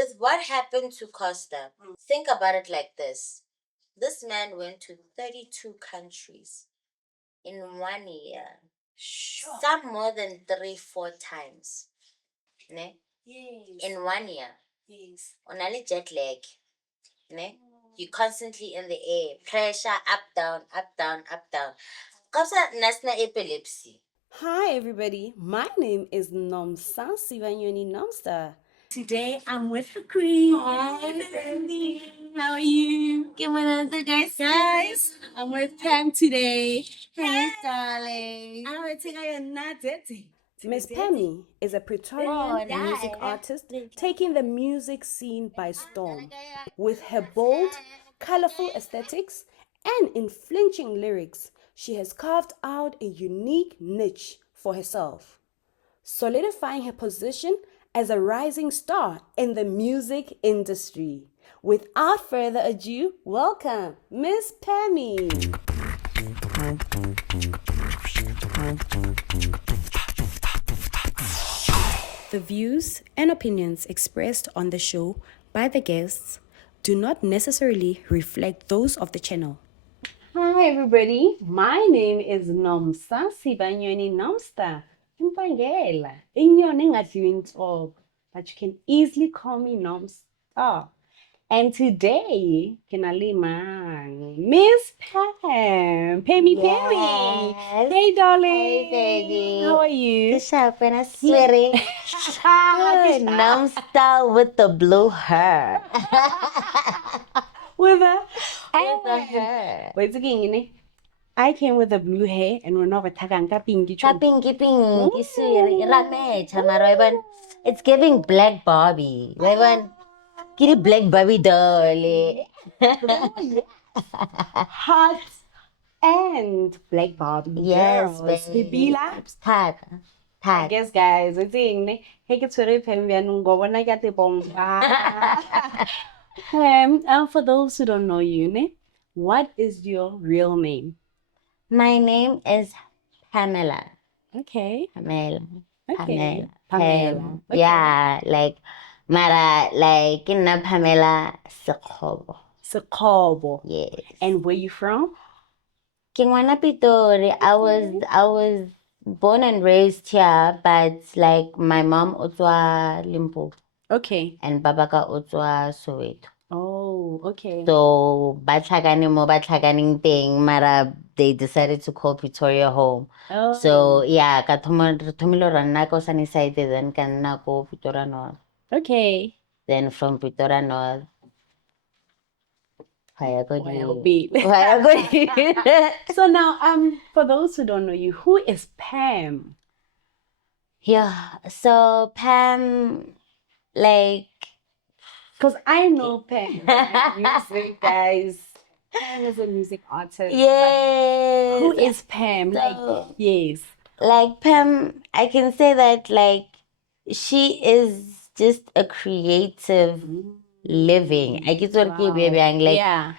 with what happened to Costa, think about it like this. This man went to 32 countries in 1 year. Sure. Some more than 3-4 times. Ne? Yes. In 1 year. Yes. On a jet lag. Ne? You're constantly in the air. Pressure, up, down, up, down, up, down. Cause nasna epilepsy. Hi everybody, my name is Nomstar Nomstar. Today I'm with the queen. Hi, Sandy. How are you? Give me another guys. I'm with Pam today. Hey, darling. I'm going to take you another day. Miss Pammie is a Pretorian music artist taking the music scene by storm. With her bold, colorful aesthetics and unflinching lyrics, she has carved out a unique niche for herself, solidifying her position as a rising star in the music industry. Without further ado, welcome Miss Pammie. The views and opinions expressed on the show by the guests do not necessarily reflect those of the channel. Hi everybody, my name is Nomstar Nomstar. Impangela. Inyoni ngadliwi talk, but you can easily call me Nomstar. And today, Kinaliman, Miss Pam, Pammie. Hey, darling. Hey, baby. How are you? Sharp and sweaty. Good. Nomstar with the blue hair. With a hair. Wait again, I came with the blue hair and we're not attacking pinky. Pinky. It's giving Black Barbie. Kitty Black Barbie doll. Hot and Black Barbie. Yes, baby. Tag. I guess, guys, we're saying, hey, get to the for those who don't know you, what is your real name? My name is Pamela. Okay. Pamela. Okay. Pamela. Okay. Yeah, like in Pamela Sekhobo. Yes. And where you from? Kingwana Pitori. I was born and raised here, but like my mom utwa Limpopo. Okay. And babaka utwa Soweto. Oh, okay. So batlhakaning thing, mara they decided to call Pretoria home. Oh. So yeah, ka thomilo ranna ko Sunny Side, then ka nna ko Pretoria North. Okay. Then from Pretoria North, So now, for those who don't know you, who is Pam? Yeah, so Pam, like, because I know Pam, music guys. Pam is a music artist. Yes. Who is Pam? So, yes. Like Pam, I can say that like she is just a creative living. I get what like yeah.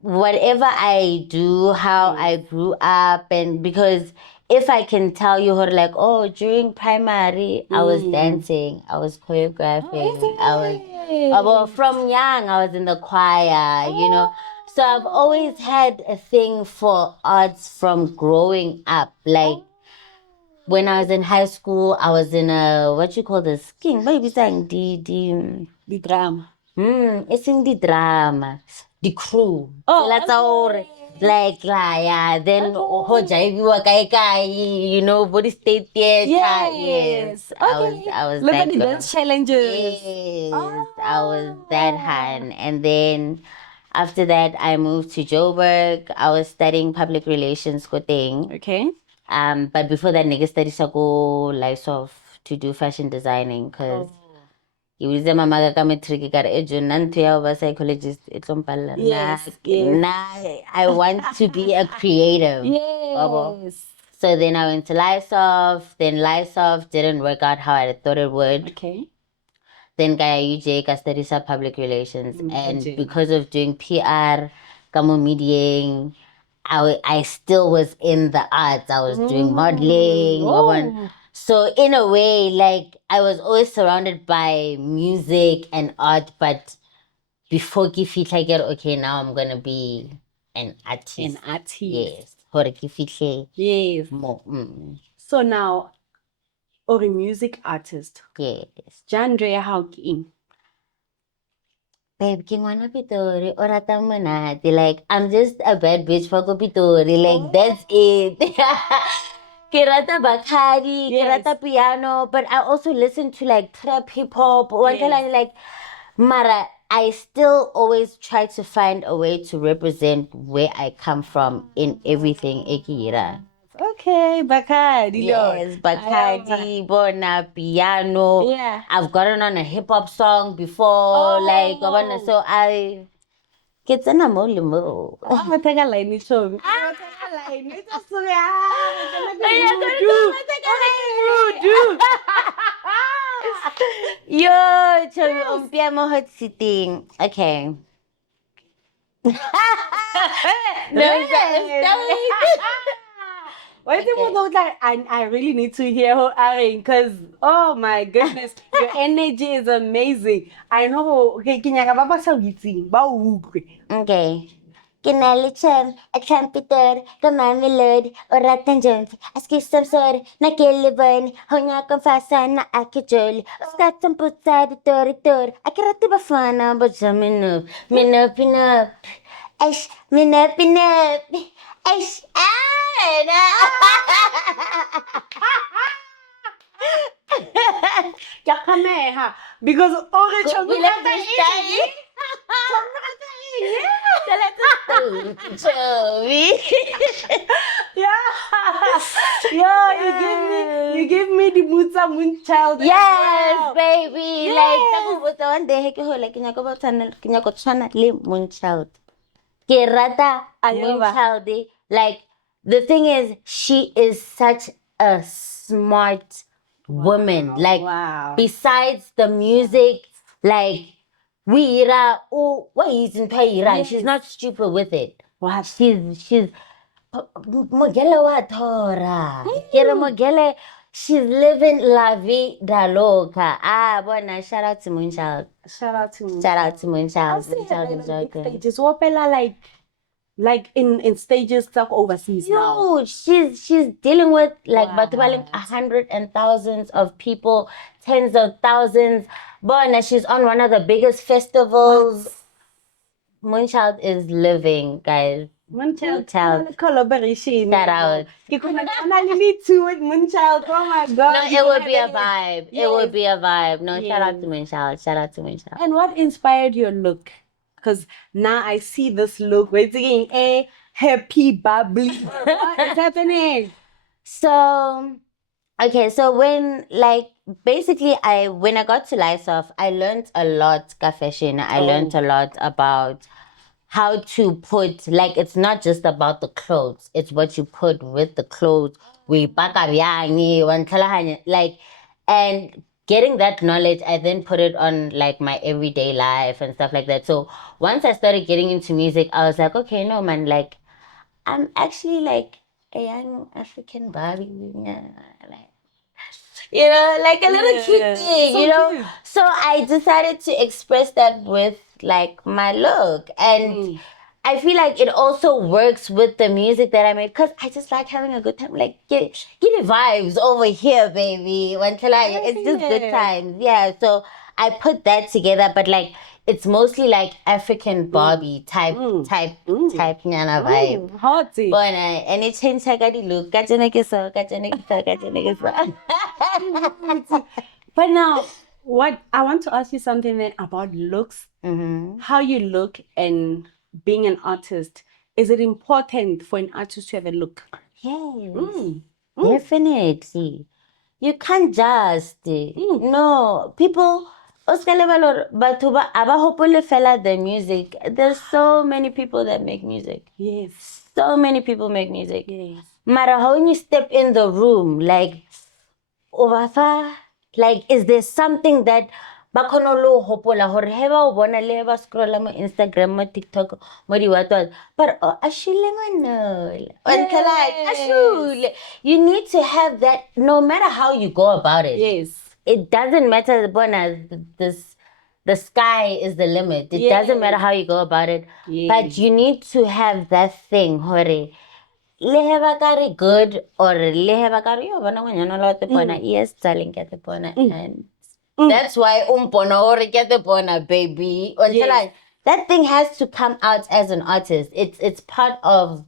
Whatever I do, how I grew up, and because if I can tell you her like, oh, during primary I was dancing, I was choreographing, I was from young I was in the choir, you know. So I've always had a thing for arts from growing up. Like when I was in high school, I was in a what you call this king baby sang the drama. It's in the drama. The crew. Oh, that's all. Like yeah. Then you know, body state theater. Yes. Okay. I was Look that at the dance challenges. Yes. I was that hand. And then after that I moved to Joburg. I was studying public relations thing. Okay. But before that nigga studied lights off to do fashion designing because Iwize mama ka matric ka ejo nanto ya ba psychologist etlompalla. Yes. I want to be a creative. Yes. So then I went to Lysoft. Then Lysoft didn't work out how I thought it would. Okay. Then kaya UJ ka study sa public relations, and because of doing PR, kamo mediating, I still was in the arts. I was doing modeling. So in a way, like I was always surrounded by music and art, but before ke fitlha ke re, okay, now I'm gonna be an artist. An artist. Yes. Hore ke fitlhe Yes. more. So now, or a music artist. Yes. Genre ya hao ke eng? Babe, ke ngwana Pitori, o rata monate. Like, I'm just a bad bitch for ko Pitori. Like, that's it. Ke rata Bacardi, ke rata piano, but I also listen to like trap hip hop. Like, Mara, I still always try to find a way to represent where I come from in everything. Ekira. Okay, Bacardi. Yes, Bacardi, Bona, piano. Yeah. I've gotten on a hip hop song before, like, so I get in a mo. I'm gonna take a line, show me. I'm gonna take a line. It's a story. Yo, Chomi, umpia mo hot sitting. Okay. I really need to hear her airing because, oh my goodness, your energy is amazing. I know. Okay, Okay. Kinalicham, a trumpeter, Gamami Lord, or Ratanjum, a skistum sword, Nakiliburn, Honya Confassa, na Akijol, Scatum Putsad, Toritor, a Karatibafana, but Jaminu, Minopinop, Esh, Minopinop, Esh, because you give me the Mutsa Moon child. Yes, baby. Like, was the one day, like, Kinyako Moon child. Kerata Moon child. Like, the thing is, she is such a smart woman. Like, besides the music, like, she's not stupid with it. Wow. She's Mogele wa thora. Kere Mogele, she's living la vida loca. Bona, shout out to Moonchild. Shout out to Moonchild. Stages. Like in stages stuff overseas now. No, she's dealing with like hundreds and thousands of people, tens of thousands. Bona, she's on one of the biggest festivals. Moonchild is living, guys. Moonchild collaboration. Shout out. You could only two with Moonchild. Oh my god. No, it would be a vibe. Yes. It would be a vibe. No, yes. Shout out to Moonchild. Shout out to Moonchild. And what inspired your look? Because now I see this look. We're taking a happy, bubbly. What is happening? So, okay, so when basically when I got to Lysoft, I learned a lot fashion. I learned a lot about how to put, like, it's not just about the clothes, it's what you put with the clothes. Like, and getting that knowledge, I then put it on like my everyday life and stuff like that. So once I started getting into music, I was like, okay, no man, like I'm actually like a young African Barbie, like, you know, like a little cute thing, so you know. Cute. So I decided to express that with like my look, and I feel like it also works with the music that I made because I just like having a good time. Like get the vibes over here, baby. It's just good times, yeah. So I put that together, but like it's mostly like African Barbie type nyana vibe. Hotty. But and it changed how the look. But now, what I want to ask you something then about looks. Mm-hmm. How you look and being an artist. Is it important for an artist to have a look? Yes. Definitely. You can't just no people. The music. There's so many people that make music. Yes. So many people make music. Yes. Matter how you step in the room, like, like, is there something that ba khona lo hopola hore he ba o bona le ba scrolla mo Instagram mo TikTok mo di what but ashile ngwana until like ashule you need to have that no matter how you go about it. Yes. It doesn't matter bona the sky is the limit. It doesn't matter how you go about it. But you need to have that thing hore le he ba ka re good or le he ba ka re yo bona ngwana lo te bona yes darling ke te bona and that's why umpona or get the bona baby until like that thing has to come out as an artist. It's part of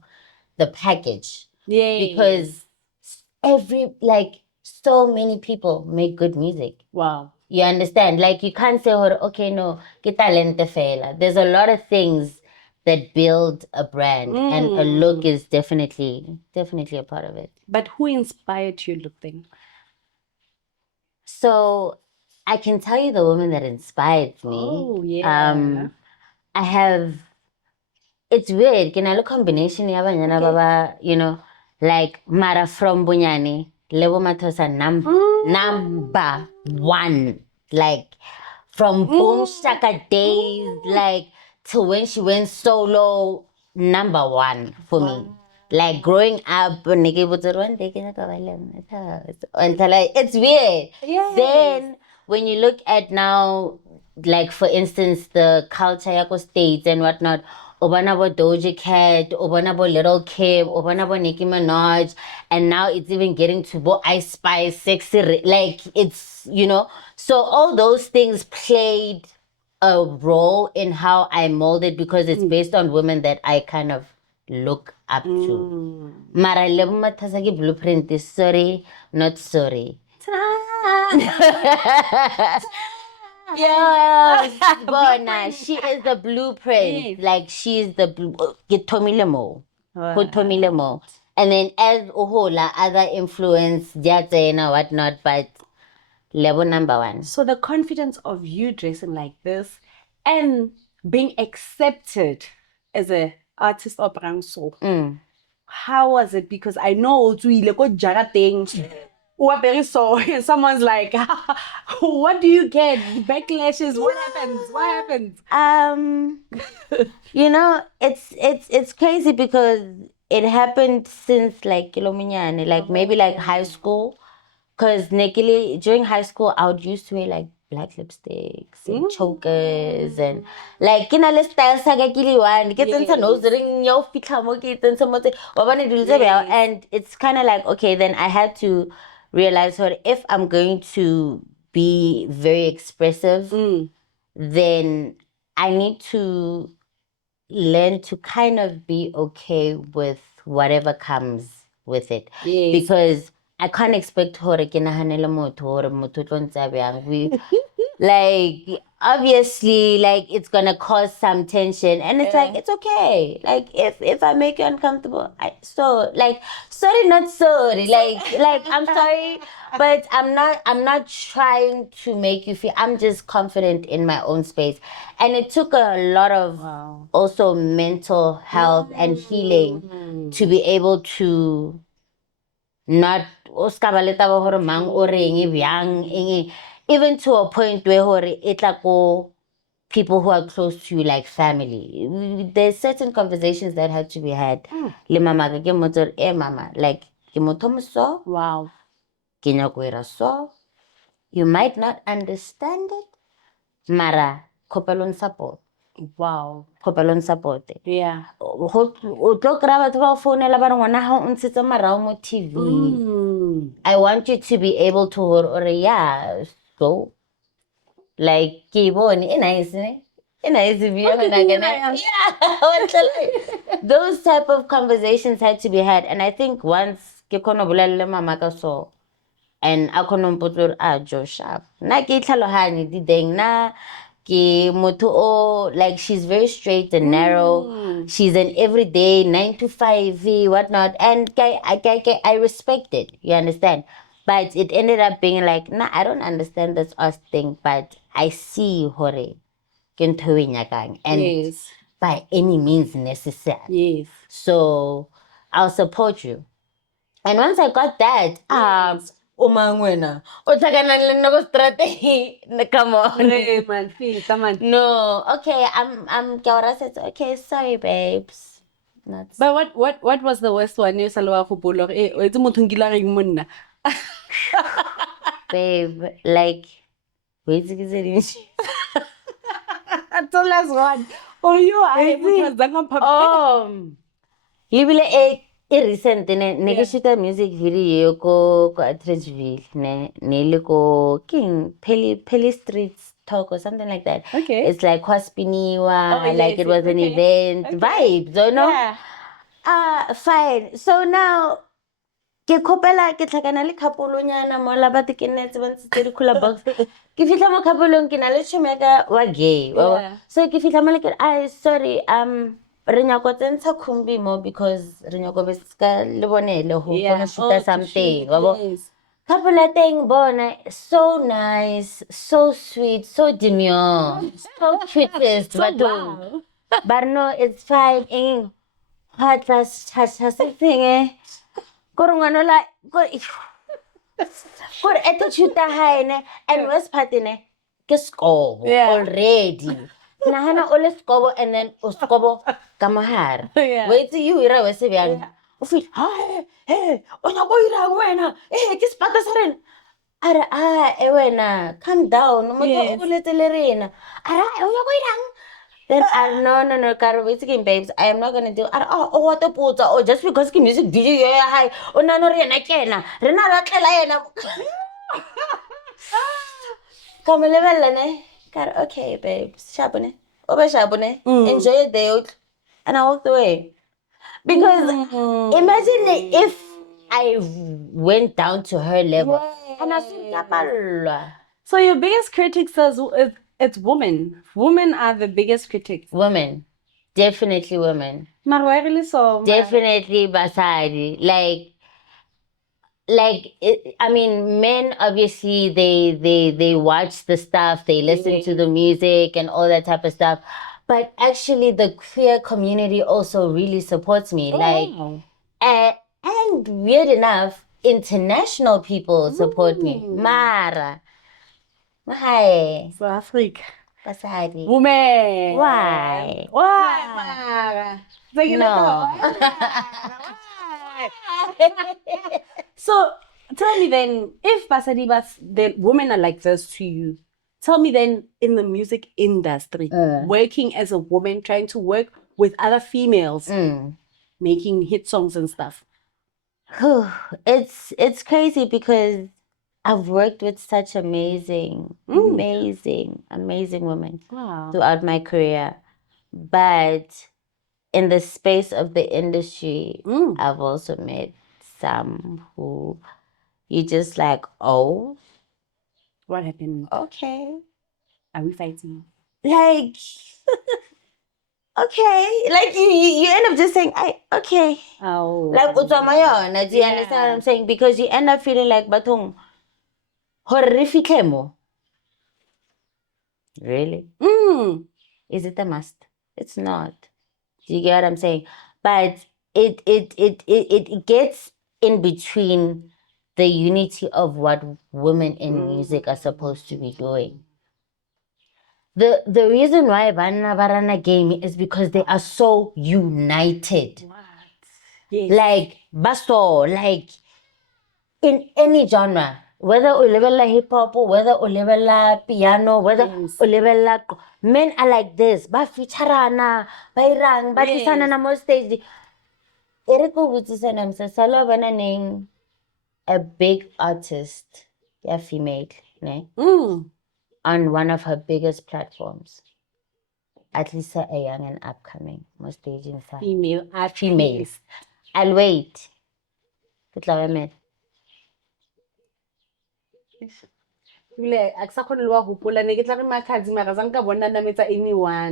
the package. Because like so many people make good music. Wow. You understand? Like you can't say okay no, ke talente fela. There's a lot of things that build a brand and a look is definitely a part of it. But who inspired your look then? So I can tell you the woman that inspired me. Oh, yeah. I have, it's weird. Can I look combination ya banyana baba, you know, like Mara from Bunyani, Lebo Matosa number one. Like from Boom Shaka days, like to when she went solo, number one for me. Like growing up, it's weird. Then when you look at now, like for instance, the culture yako states and whatnot, Obanabo Doja Cat, Obanabo Little Kim, Obanabo Nicki Minaj, and now it's even getting to Bo Ice Spice, Sexy, like it's, you know, so all those things played a role in how I molded because it's based on women that I kind of look up to. Mara lebo mathasaki blueprint is sorry, not sorry. Yeah, Bona, she is the blueprint. Like she's the get Tommy Lemo. Put Tommy Lemo. And then as Ohola, other influence, Jatena, whatnot, but level number one. So the confidence of you dressing like this and being accepted as an artist of Rangso. How was it? Because I know things. Very sorry. Someone's like, what do you get? Backlashes? What happens? What happens? You know, it's crazy because it happened since like Kilominyane, like maybe like high school. Because during high school, I would used to wear like black lipsticks and chokers and like style saga kiliwan. Get into nose ring yo fitla mo get into mo and it's kind of like okay, then I had to realize what if I'm going to be very expressive, then I need to learn to kind of be okay with whatever comes with it. Because I can't expect her to nahanela motho or motho tlo ntse a bjang. Like obviously like it's gonna cause some tension and it's like it's okay. Like if I make you uncomfortable, sorry not sorry. Like I'm sorry, but I'm not trying to make you feel. I'm just confident in my own space. And it took a lot of also mental health and healing to be able to not even to a point where people who are close to you like family. There's certain conversations that have to be had. Le mama ke motho mama like ke motho mo so. Wow. Ke nyako ira so. You might not understand it. Mara kopelon support. Wow. Kopelon support. Yeah. O tlo kra batho ba founela ba re ngwana ha o ntshetse marao mo TV. I want you to be able to or yeah, so like keyboard nice, those type of conversations had to be had, and I think once ke kono bolelle mama ka so and a kono mpotsa jo sharp na ke tlhalohanye di deng na ke motho o like she's very straight and narrow. She's an everyday 9 to 5 whatnot, and I respect it. You understand? But it ended up being like, nah, I don't understand this us thing, but I see hore and by any means necessary. Yes. So I'll support you. And once I got that, Uma wena. O tlhakana le nna ko strategy. Come on. Hey, man, fita, man. No. Okay, I'm Kiara said, okay, sorry, babes. Not But what was the worst one? You salwa khopolo eh o etse motho ngila reng monna. babe, like wait to get That's the last one. Oh, you I was Libile e recent ne ke shoota music video ko Atteridgeville ne le ko king Peli Streets Talk or something like that. Okay. It's like Hospiniwa, yes, like it was an event vibes, don't know? Yeah. Fine. So now ke khopela ke tlhakana le khapolonyana mo la batho ke netse ba ntse di khula box ke fitla mo khapolong ke na le tshomeka wa gay so ke fitla mo le ke sorry re nyako tsentsha khumbi mo because re nyako be ska le bonele ho bona shoota something wa bo couple thing bona so nice, so sweet, so demure, so cutest but no it's fine hot last something Korongano la kore attitude ta hae ne and worst part ne ke skobo already nahana o le skobo and then o skobo ka mohara wait till you ira we se byang o feel hey o nya go ira wena ke spata sa rena ara wena calm down motho o boletsele rena ara o nya go irang. Then no, Karo, basically, babes, I am not gonna do. What a puta! Oh, just because the music DJ, hi, oh no, Rena Kena, Rena Rakela, come a level, ne? Karo, okay, babes, Shabune, over Shabune, enjoy your day, and I walked away because imagine if I went down to her level and I said, so your biggest critics it's women. Women are the biggest critics. Women. Definitely women. Definitely basadi. I mean, men obviously they watch the stuff, they listen to the music and all that type of stuff. But actually the queer community also really supports me. And weird enough, international people support me. Mara. Hi. So Africa. Basadi. Woman. Why? Mara? No. So tell me then, if Basadibas, then women are like this to you. Tell me then, in the music industry, working as a woman, trying to work with other females, making hit songs and stuff. It's crazy because I've worked with such amazing women throughout my career. But in the space of the industry, I've also met some who you just like, oh. What happened? Okay. Are we fighting? Like, okay. Like you end up just saying, okay. Oh. Like, do you understand what I'm saying? Because you end up feeling like, batong, horrific mo. Really? Is it a must? It's not. Do you get what I'm saying? But it gets in between the unity of what women in music are supposed to be doing. The reason why Banaba game is because they are so united. What? Yes. Like basto, like in any genre. Whether o level hip hop, whether o level piano, whether o level men are like this. Ba featurana, ba irang, ba tlisana na mo stage. Eriko butsisa namsa salo bana neng a big artist, female, ne? On one of her biggest platforms. At least a young and upcoming, most stage inside. Females. I'll wait. Anyone.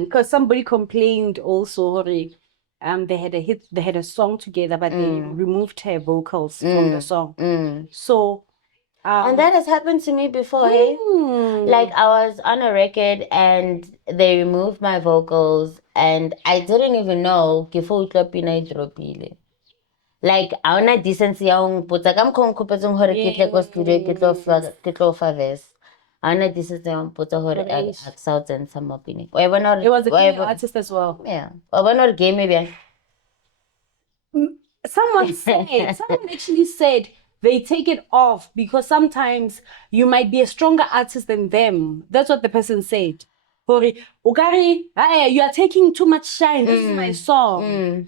Because somebody complained also, they had a song together, but they removed her vocals from the song. So and that has happened to me before, hey? Like I was on a record and they removed my vocals and I didn't even know. Like, I want decency ya hong potsa ka mokgwa o nkgopetseng gore ke tle ko studio ke tlo fa verse. I want decency ya hong potsa gore a ke sa o tsentsha mo pineng. It was a female artist as well. Yeah. Wa bona gore game bjang. Someone actually said they take it off because sometimes you might be a stronger artist than them. That's what the person said. You are taking too much shine. This is my song.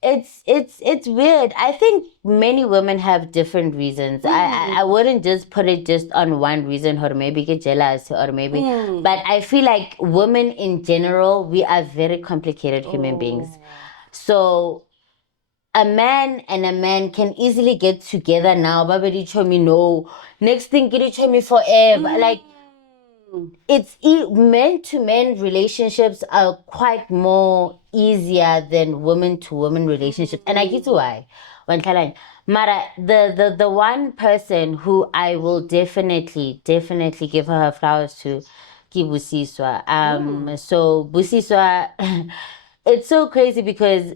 It's weird. I think many women have different reasons. I wouldn't just put it just on one reason, or maybe get jealous, or maybe. But I feel like women in general, we are very complicated human beings. So a man and a man can easily get together now. Babadi chomi no. Next thing, get chomi forever. Like, it's men to men relationships are quite more easier than women to women relationships, and I get why. Mara, the one person who I will definitely give her flowers to, ki Busiswa. So Busiswa, it's so crazy because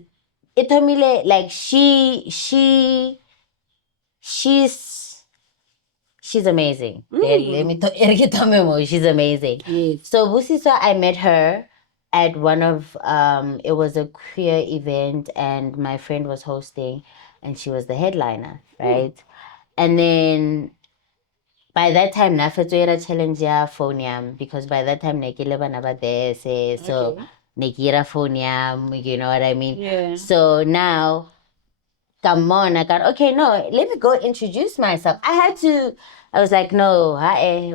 itomile, like she's amazing. Let me tell me more. She's amazing. Yes. So Busiswa, I met her at one of it was a queer event, and my friend was hosting, and she was the headliner, right? And then by that time, nafetsoera challenge ya phone yam, because by that time nekile Banaba dese, so nekira phone yam, you know what I mean? Yeah. So now, come on, I got, okay, no, let me go introduce myself. I was like, no,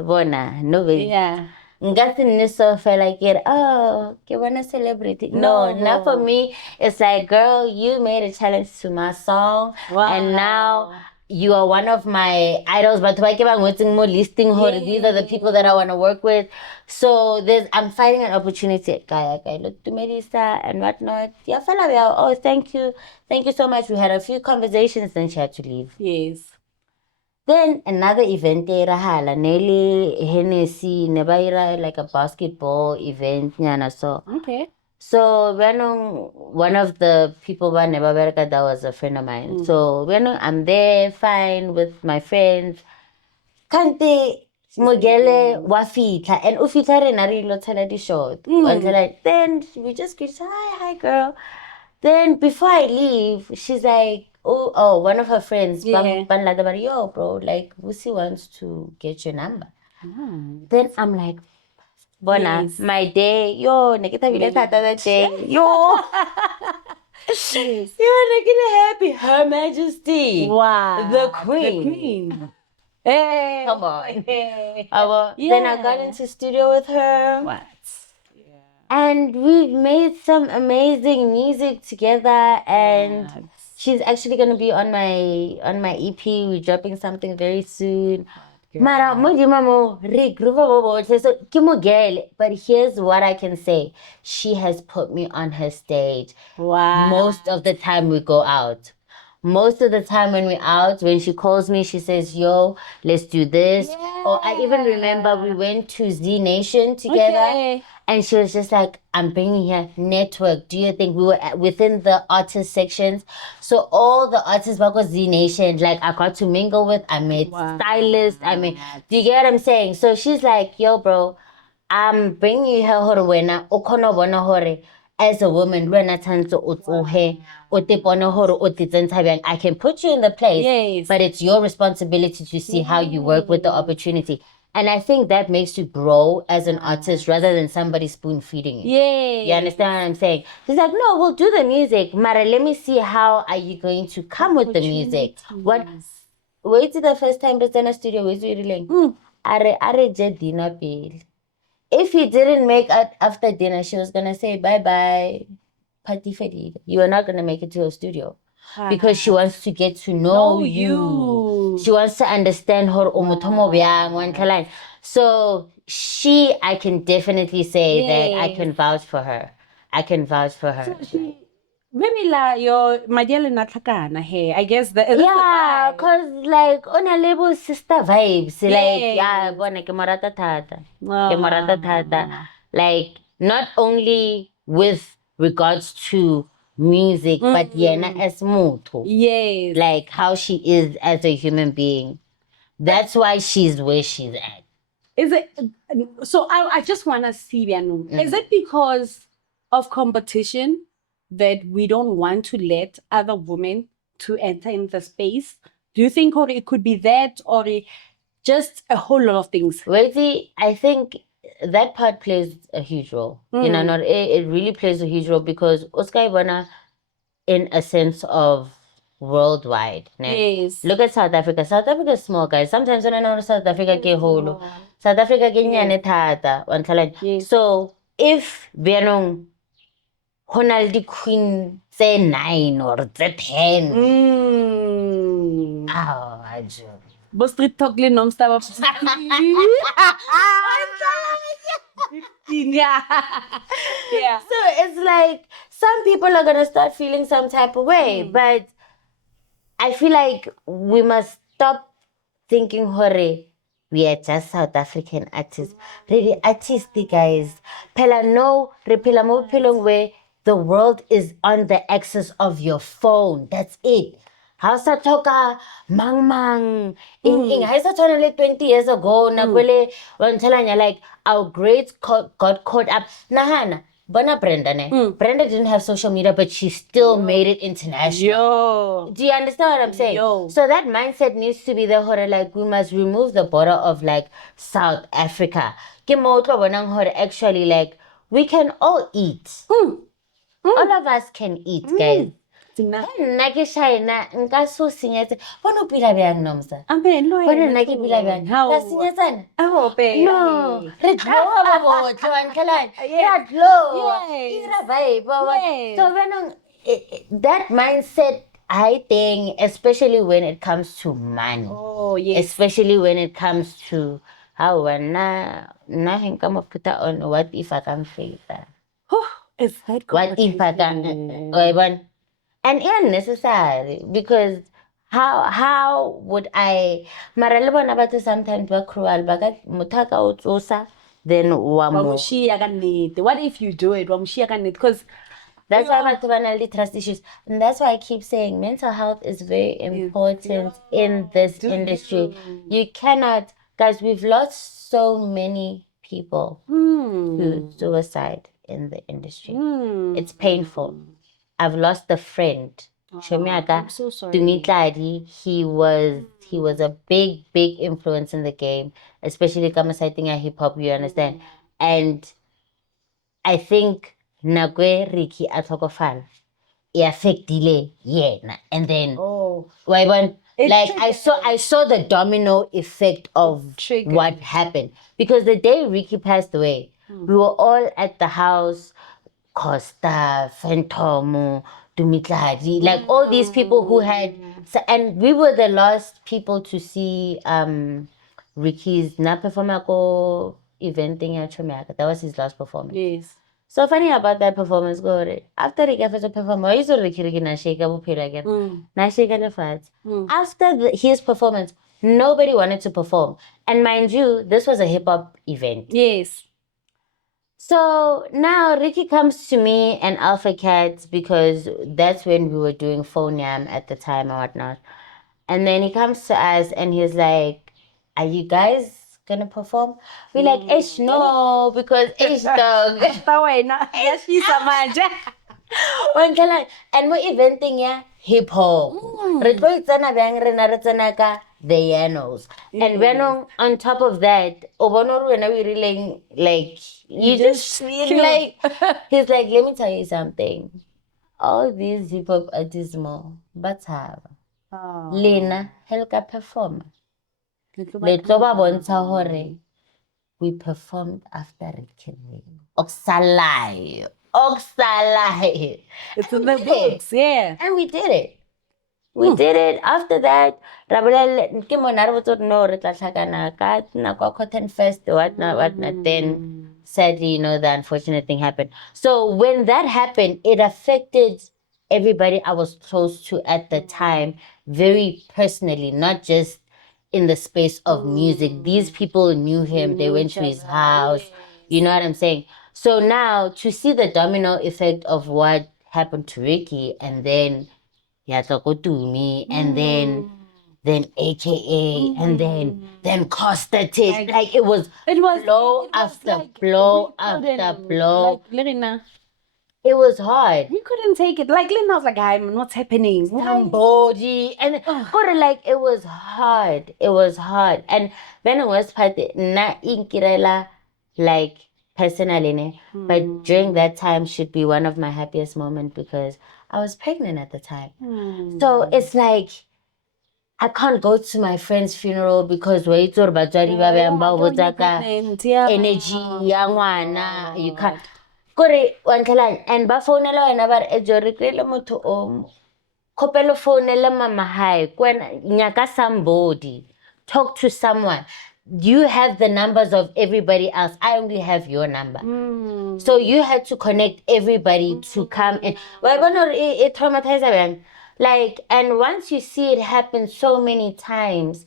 bona, no way. Yeah. Ngathi so feel like it, oh, ke bona celebrity. No, not for me. It's like, girl, you made a challenge to my song. Wow. And now you are one of my idols, but more listing her. These are the people that I want to work with. So I'm finding an opportunity. Look to Melissa and whatnot. Yeah, oh, thank you so much. We had a few conversations, then she had to leave. Yes. Then another event Nelly Hennessy nebaira, like a basketball event so. Okay. So one of the people that was a friend of mine. So I'm there fine with my friends. Kante Mogele wafita, and ufita renari lotela di short. Then we just greet, hi girl. Then before I leave, she's like, oh, one of her friends, yo, bro, like, Wusi wants to get your number. Then I'm like, Bona, Yes. my day, yo, nekita vile tata that day, yo. Yo, nekita happy, Her Majesty. Wow. The Queen. Hey. Come on. Hey. Then I got into studio with her. What? And we've made some amazing music together, and she's actually gonna be on my EP. We're dropping something very soon. Mara mamo but here's what I can say. She has put me on her stage. Wow. Most of the time we go out. Most of the time when we're out, when she calls me, she says, yo, let's do this. Yeah. Or I even remember we went to Z Nation together. Okay. And she was just like, I'm bringing here network. Do you think we were within the artist sections? So all the artists back was Z Nation, like I got to mingle with. I met stylists. Do you get what I'm saying? So she's like, yo, bro, I'm bringing her horwena okono bona hore. As a woman, I can put you in the place, yes. But it's your responsibility to see how you work with the opportunity. And I think that makes you grow as an artist rather than somebody spoon feeding you. Yeah. You understand what I'm saying? She's like, no, we'll do the music. Mara, let me see how are you going to come with the music. What? Wait till the first time that's in a studio. Where's you really? Are dinner bill. If you didn't make it after dinner, she was gonna say bye-bye. Party fadid. You are not gonna make it to her studio. Because she wants to get to know you. She wants to understand her omotomo byang. So I can definitely say that I can vouch for her. So maybe your Madiele Natakana hey. I guess that yeah, cause like on a label sister vibes. Like bona ke morata thata. Ke morata thata. Like not only with regards to music, but yena as muthu. Yes. Like how she is as a human being. That's why she's where she's at. Is it so? I just want to see, is it because of competition that we don't want to let other women to enter in the space? Do you think, or it could be that, or just a whole lot of things? Well, see, I think that part plays a huge role. You know, not it really plays a huge role because Oscar Ibana, in a sense of worldwide. Ne? Yes. Look at South Africa. South Africa is small, guys. Sometimes when I know South Africa ke holo. South Africa ke nyane thata. Yes. So if bianong honaldi queen say 9 or 10. Oh, I joke. But Streettalk le Nomstar yeah. Yeah. So it's like some people are gonna start feeling some type of way, but I feel like we must stop thinking, hore, we are just South African artists. Really artistic, guys. Pela no, repela mo pelong where the world is on the axis of your phone. That's it. Hausa toka mang ing haisa tona 20 years ago na kwele wantelanya like our grades got caught up. Nahana. Bona Brenda ne. Brenda didn't have social media, but she still made it international. Do you understand what I'm saying? So that mindset needs to be there. Like we must remove the border of like South Africa. Actually, like we can all eat. All of us can eat, guys. Nna ke China nka so senyetse bona o pila bjang Nomstar bona nna ke pila bjang ka senyetsana no re glow ba botle wa ntlhalane re glow ira vibe so when that mindset I think especially when it comes to money especially when it comes to how na hinka mo put on what if I can fail Is that what if I can and unnecessary because how would I mara le bona batho sometimes ba cruel ba ka motaka o tsosa then wa mo what if you do it because that's why batho ba na le trust issues and that's why I keep saying mental health is very important in this industry. You cannot, guys, we've lost so many people to suicide in the industry. It's painful. I've lost a friend. I'm so sorry. He was a big influence in the game, especially citing a hip hop, you understand? And I think Nagwe Ricky Atokofan affectile yena. And then I saw the domino effect of what happened. Because the day Ricky passed away, we were all at the house. Costa, Phantom, Dumitladi, like all these people who had, and we were the last people to see Ricky's na performance event thing at Chomaka. That was his last performance. Yes. So funny about that performance, go after Ricky after performance, I used to Ricky na shake again, na shake the fats. After his performance, nobody wanted to perform, and mind you, this was a hip hop event. Yes. So now Ricky comes to me and Alfa Kat because that's when we were doing phone yam at the time and whatnot. And then he comes to us and he's like, are you guys gonna perform? We're like, ish, no, because ish dog. And we're eventing ya hip hop. The Yanos. And when on top of that, when we really like you just like he's like, let me tell you something. All these hip hop artists more, but have Lena Helka perform. We performed after it. Oxalai. It's in the books, yeah. And we did it. We did it. After that, Cotton Fest, whatnot. Then sadly, the unfortunate thing happened. So when that happened, it affected everybody I was close to at the time very personally, not just in the space of music. These people knew him. They went to his house. You know what I'm saying? So now to see the domino effect of what happened to Ricky, and then Yatoko to me, and then AKA, and then Costa Titch. Like it was blow after like blow we couldn't, after blow. Like Lena, It was hard. we couldn't take it. Like Lena was like, "I'm what's happening?" Somebody and but like it was hard. It was hard. And then it was part na inkirela like personally, ne? But during that time should be one of my happiest moments because I was pregnant at the time. So it's like I can't go to my friend's funeral because wait or batswadi ba bang ba botsa ka energy ya ngwana. You can't. Kore wa ntlhela and ba founela wena ba re ejo re krile motho o kopelo founela mama hae kwena nyaka somebody talk to someone. You have the numbers of everybody else. I only have your number. So you had to connect everybody to come and it traumatized. Like, and once you see it happen so many times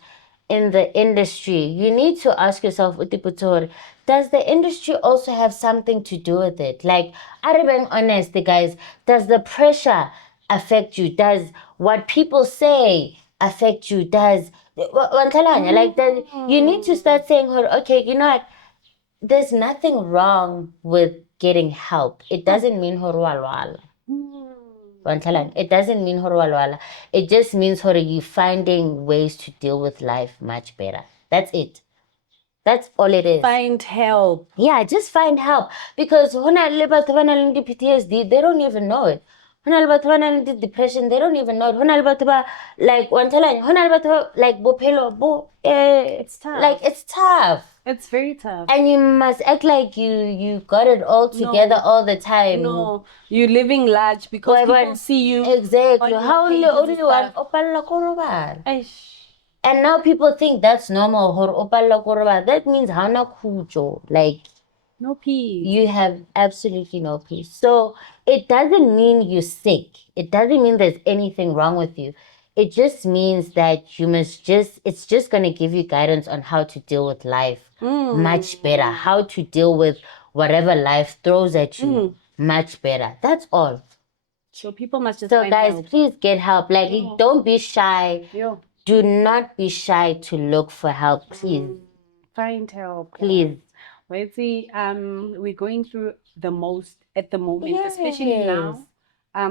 in the industry, you need to ask yourself, does the industry also have something to do with it? Like, I'm being honest, guys, does the pressure affect you? Does what people say affect you? Does like that you need to start saying, okay, you know what? There's nothing wrong with getting help. It doesn't mean it doesn't mean horwalwala. It just means you finding ways to deal with life much better. That's it. That's all it is. Find help. Yeah, just find help. Because when I live at PTSD, they don't even know it. When I live at depression, they don't even know it. When I live like It's tough. Like it's tough. It's very tough. And you must act like you got it all together all the time. No, you're living large because people see you. Exactly. How only one and now people think that's normal. That means hana kujo. Like no peace. You have absolutely no peace. So it doesn't mean you're sick. It doesn't mean there's anything wrong with you. It just means that it's just going to give you guidance on how to deal with life much better. How to deal with whatever life throws at you much better. That's all. So people must just find guys, help. Please get help. Like, don't be shy. Do not be shy to look for help, please. Find help. Please. Let's see, we're going through the most at the moment, especially now.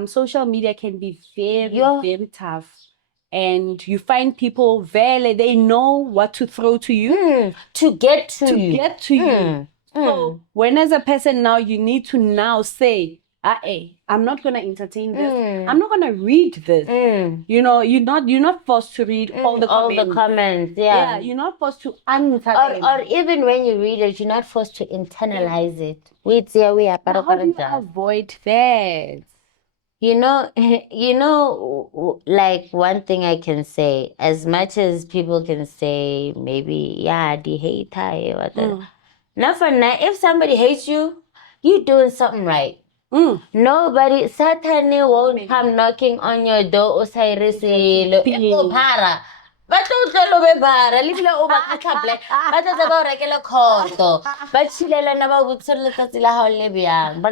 Social media can be very, very tough. And you find people they know what to throw to you. To get to you. So when as a person now, you need to now say, I'm not gonna entertain this. I'm not gonna read this. You know, you're not forced to read all the comments. Yeah, you're not forced to answer or even when you read it, you're not forced to internalize it. How do you avoid that? You know, like one thing I can say, as much as people can say maybe, the hater, whatever. If somebody hates you, you're doing something right. Nobody, Satan won't come knocking on your door. But don't tell me para leave le over katle but tsa ba rekela khoto ba chilela na ba butsela tsatsi la hao le byang ba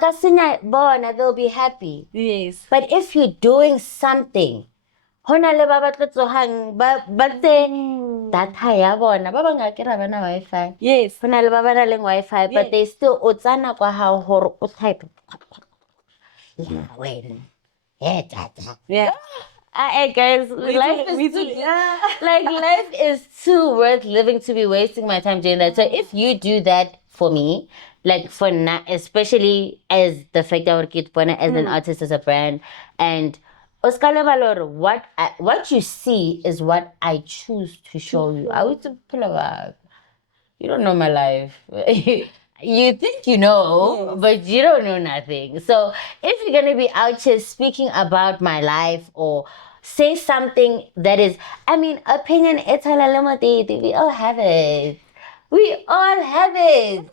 ka senya bona, they'll be happy. Yes, but if you're doing something hona le ba batla tsohang ba tse data ya bona ba banga ke ra bana Wi-Fi. Yes, hona le ba bana le Wi-Fi, but they still o tsana kwa ha hore o type yeah. Guys, life is too worth living to be wasting my time doing that. So if you do that for me, like for now, especially as the fact that we're as an artist, as a brand, and Oscar Valor, what you see is what I choose to show you. I would pull a you don't know my life. You think you know, but you don't know nothing. So if you're going to be out here speaking about my life or say something that is, opinion, it's we all have it. We all have it.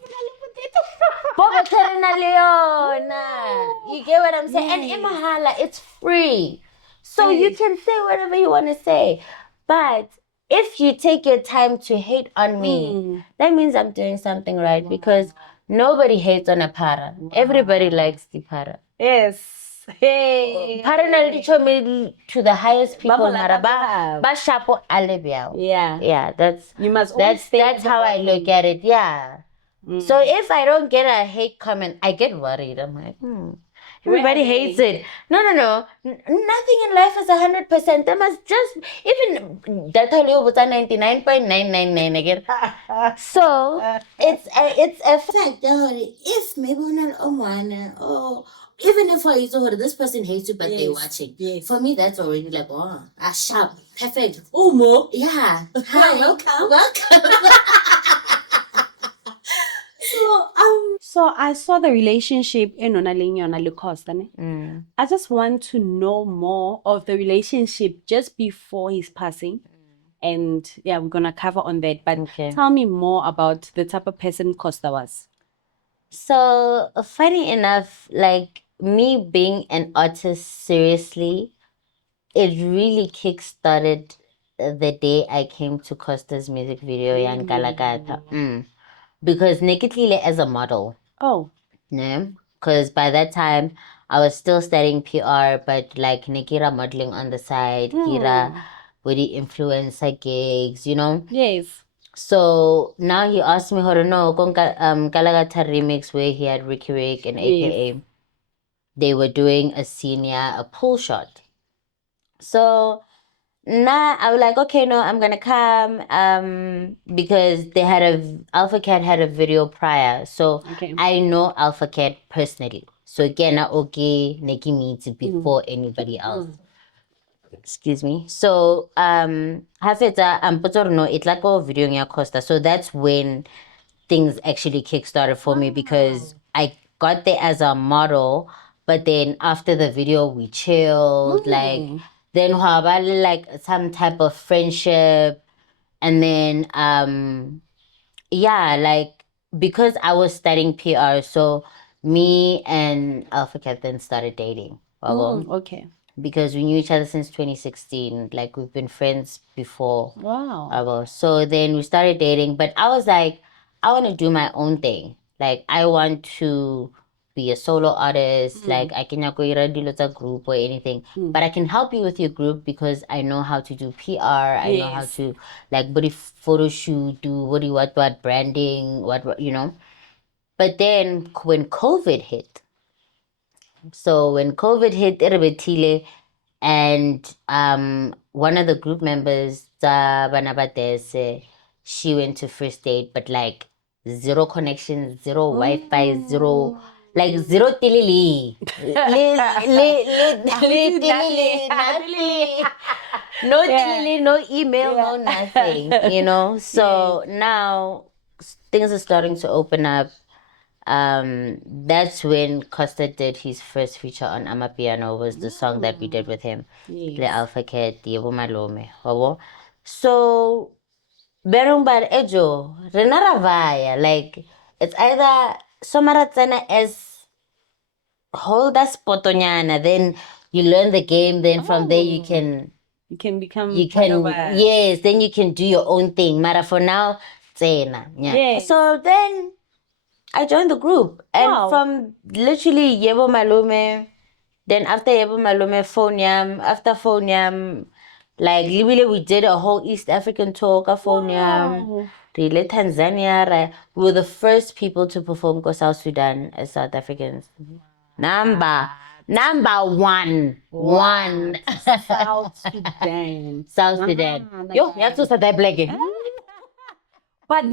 You get what I'm saying? And Imahala, it's free. So you can say whatever you want to say. But if you take your time to hate on me, that means I'm doing something right. Because nobody hates on a para. Everybody likes the para. Yes. Hey. Para na licho me to the highest people. Ba malata Maraba, ba? ba shapo alebiao. Yeah. Yeah, You must always stay that's at the how I bottom. look at it. Yeah. So if I don't get a hate comment, I get worried. I'm like, everybody hates it. No. Nothing in life is 100%. They must just even that was 99.999 again. So it's a fact that if maybe or even if I heard this person hates you, but they're watching. Yes. For me, that's already like sharp, perfect. Oh, more. Yeah. Hi, welcome. So I saw the relationship in Onalinyo and Costa. I just want to know more of the relationship just before his passing. And yeah, we're gonna cover on that. But tell me more about the type of person Costa was. So funny enough, like me being an artist seriously, it really kickstarted the day I came to Costa's music video, Yang Galagata. Because Nikitlile as a model. Oh. No, because by that time I was still studying PR, but like Nikira modeling on the side, Kira with the influencer gigs, you know? Yes. So now he asked me how to know Kalagata remix where he had Ricky Rick and AKA. They were doing a senior, a pull shot. So now I was like, okay, no, I'm gonna come because they had Alfa Kat had a video prior. So I know Alfa Kat personally. So again, okay, Neki meets before anybody else. Excuse me. So Hafeta no it's like a video in Costa. So that's when things actually kickstarted for me because I got there as a model, but then after the video we chilled, like then like some type of friendship, and then yeah, like because I was studying PR, so me and Alfa Kat then started dating. Okay. Because we knew each other since 2016. Like we've been friends before. Wow. So then we started dating, but I was like, I want to do my own thing. Like I want to be a solo artist. Like I can not go a group or anything, but I can help you with your group because I know how to do PR. I know how to like body photo shoot, do what branding, what you know. But then when COVID hit, Erebetile, and one of the group members, Banaba dese, she went to first aid, but like zero connection, zero Wi-Fi, zero like zero tilili. No tilili, no email, no nothing, you know. So now things are starting to open up. That's when Costa did his first feature on Amapiano, was the song that we did with him. Le Alfa Kat, Yebo Malome. So Berung bar ejo, Renaravaya, like it's either Somaratsana as hold that spotonyana, then you learn the game, then from there you can become yes, then you can do your own thing. Mara for now, tsena. Yeah. So then I joined the group, and from literally Yebo Malume, then after Yebo Malume, Phonium, after Phonium, like literally we did a whole East African tour, Phonium, really Tanzania, right? We were the first people to perform go South Sudan as South Africans. Number one. South Sudan. South Sudan. Yo, you have to start that black. But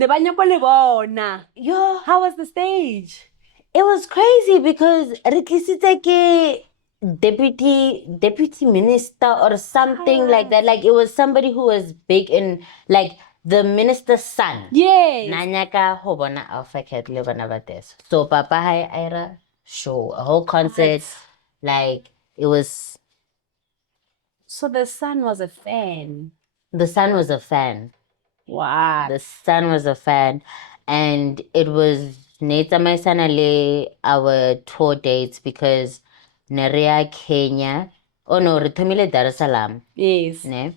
how was the stage? It was crazy because Rikisiteke deputy minister or something like that. Like it was somebody who was big in like the minister's son. Yes. Nanyaka hobona Alfa Kat Levanavates. So Papa Hai Ira show, a whole concert. Like it was. So the son was a fan. The son was a fan. Wow. The son was a fan. And it was Neta Maisanale, our tour dates, because Nerea, Kenya. Oh no, Ritomile Dar es Salaam. Yes. Ne?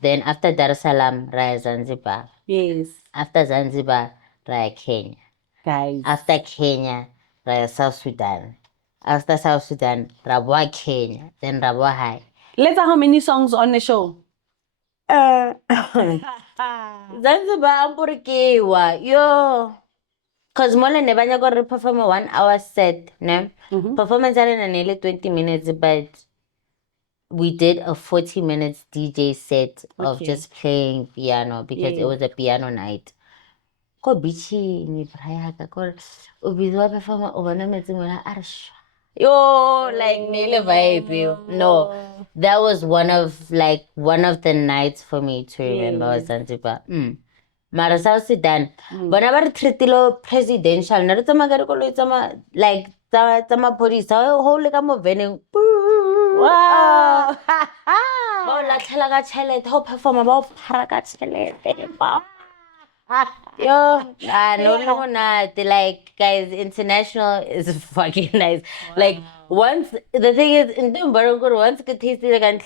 Then after Dar es Salaam, Raya Zanzibar. Yes. After Zanzibar, Raya Kenya. Guys. After Kenya, South Sudan. After South Sudan, Rabwa Kenya. Then Rabwa High. Let's how many songs on the show? Zanzibar Ampurikiwa. Yo. Cause Mola Nebanya got to perform a 1 hour set. No? Performance are in nearly 20 minutes, but we did a 40 minutes DJ set of just playing piano because it was a piano night. Ko bichi ni prayaka ko ubizwa perform ubona metsi mona arsha. Yo, like nearly vibe. No, that was one of the nights for me to remember Zanzibar. Mara South Sudan. Bona ba re treatilo presidential. Na re tsama ka re ko lo tsama like tsama police. Ho le ka mo veneng. Wow. Ba la tlhela ka chelete ho performa ba o phara ka chelete ba. Yo, no, not like guys. International is fucking nice. Like once the thing is, in the Barangur once get tasted like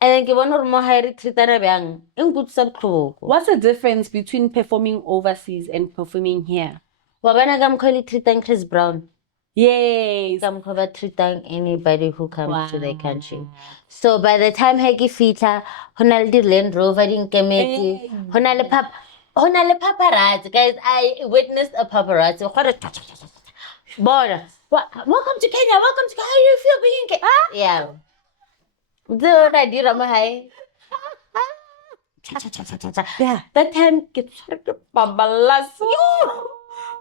and then give one or more high retreat bang in good sub. What's the difference between performing overseas and performing here? Wabana gam call it treating Chris Brown. Yes. Gam cover treating anybody who comes to their country. So by the time Hegi Fita, Honal di Land Rover in Kemeti, Honale Pap. Honale paparazzi, guys. I witnessed a paparazzi. Welcome to Kenya. Welcome to. How do you feel being in Kenya? Yeah. The idea of my yeah. That time gets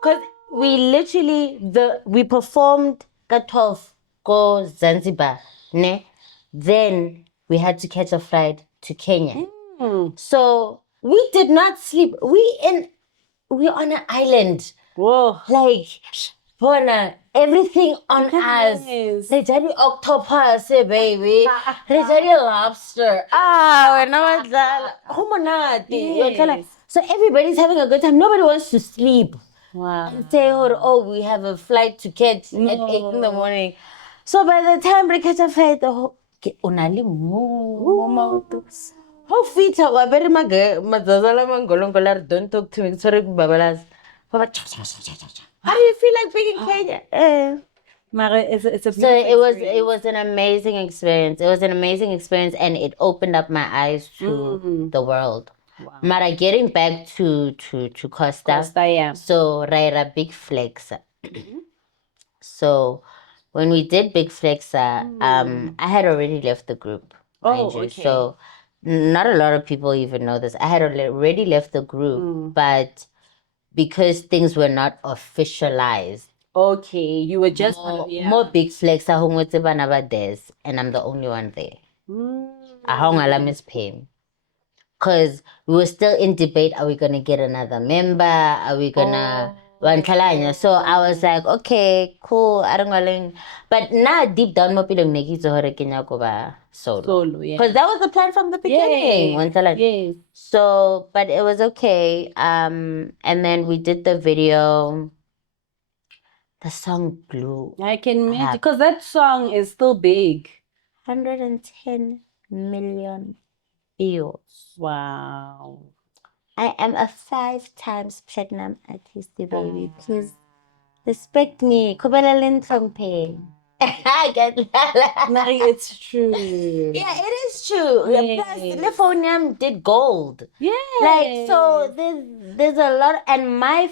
because we literally we performed at 12 go Zanzibar, ne? Then we had to catch a flight to Kenya. So we did not sleep. We on an island. Whoa. Like, Bona, everything on us. They tell you octopus, baby. They tell you lobster. When I was that. So everybody's having a good time. Nobody wants to sleep. Wow. And say, oh, we have a flight to catch at 8 in the morning. So by the time we catch a flight, the whole how feet are very mazazala mangolongolar don't talk to me. Sorry, babalas. How do you feel like being in Kenya? It's a so it was an amazing experience. It was an amazing experience and it opened up my eyes to the world. Wow. Mara getting back to Costa. Yeah. So Raira Big Flex. So when we did Big Flex, I had already left the group. Okay. So not a lot of people even know this. I had already left the group, but because things were not officialized. Okay, you were just more Big Flex with Banaba dese, and I'm the only one there. I Miss Pammie. Because we were still in debate, are we gonna get another member? Are we gonna So I was like, okay, cool. I don't know. But now deep down, mo pilong nagito hore Kenya ko ba solo. Yeah. Because that was the plan from the beginning. Yes. So, but it was okay. And then we did the video. The song blew. I can imagine because that song is still big. 110 million views. Wow. I am a 5 times platinum artist, baby. Please respect me. Kubalalin from pain. Mary, it's true. Yeah, it is true. Yes. Plus, Lifonium did gold. Yeah. Like, so there's a lot. And my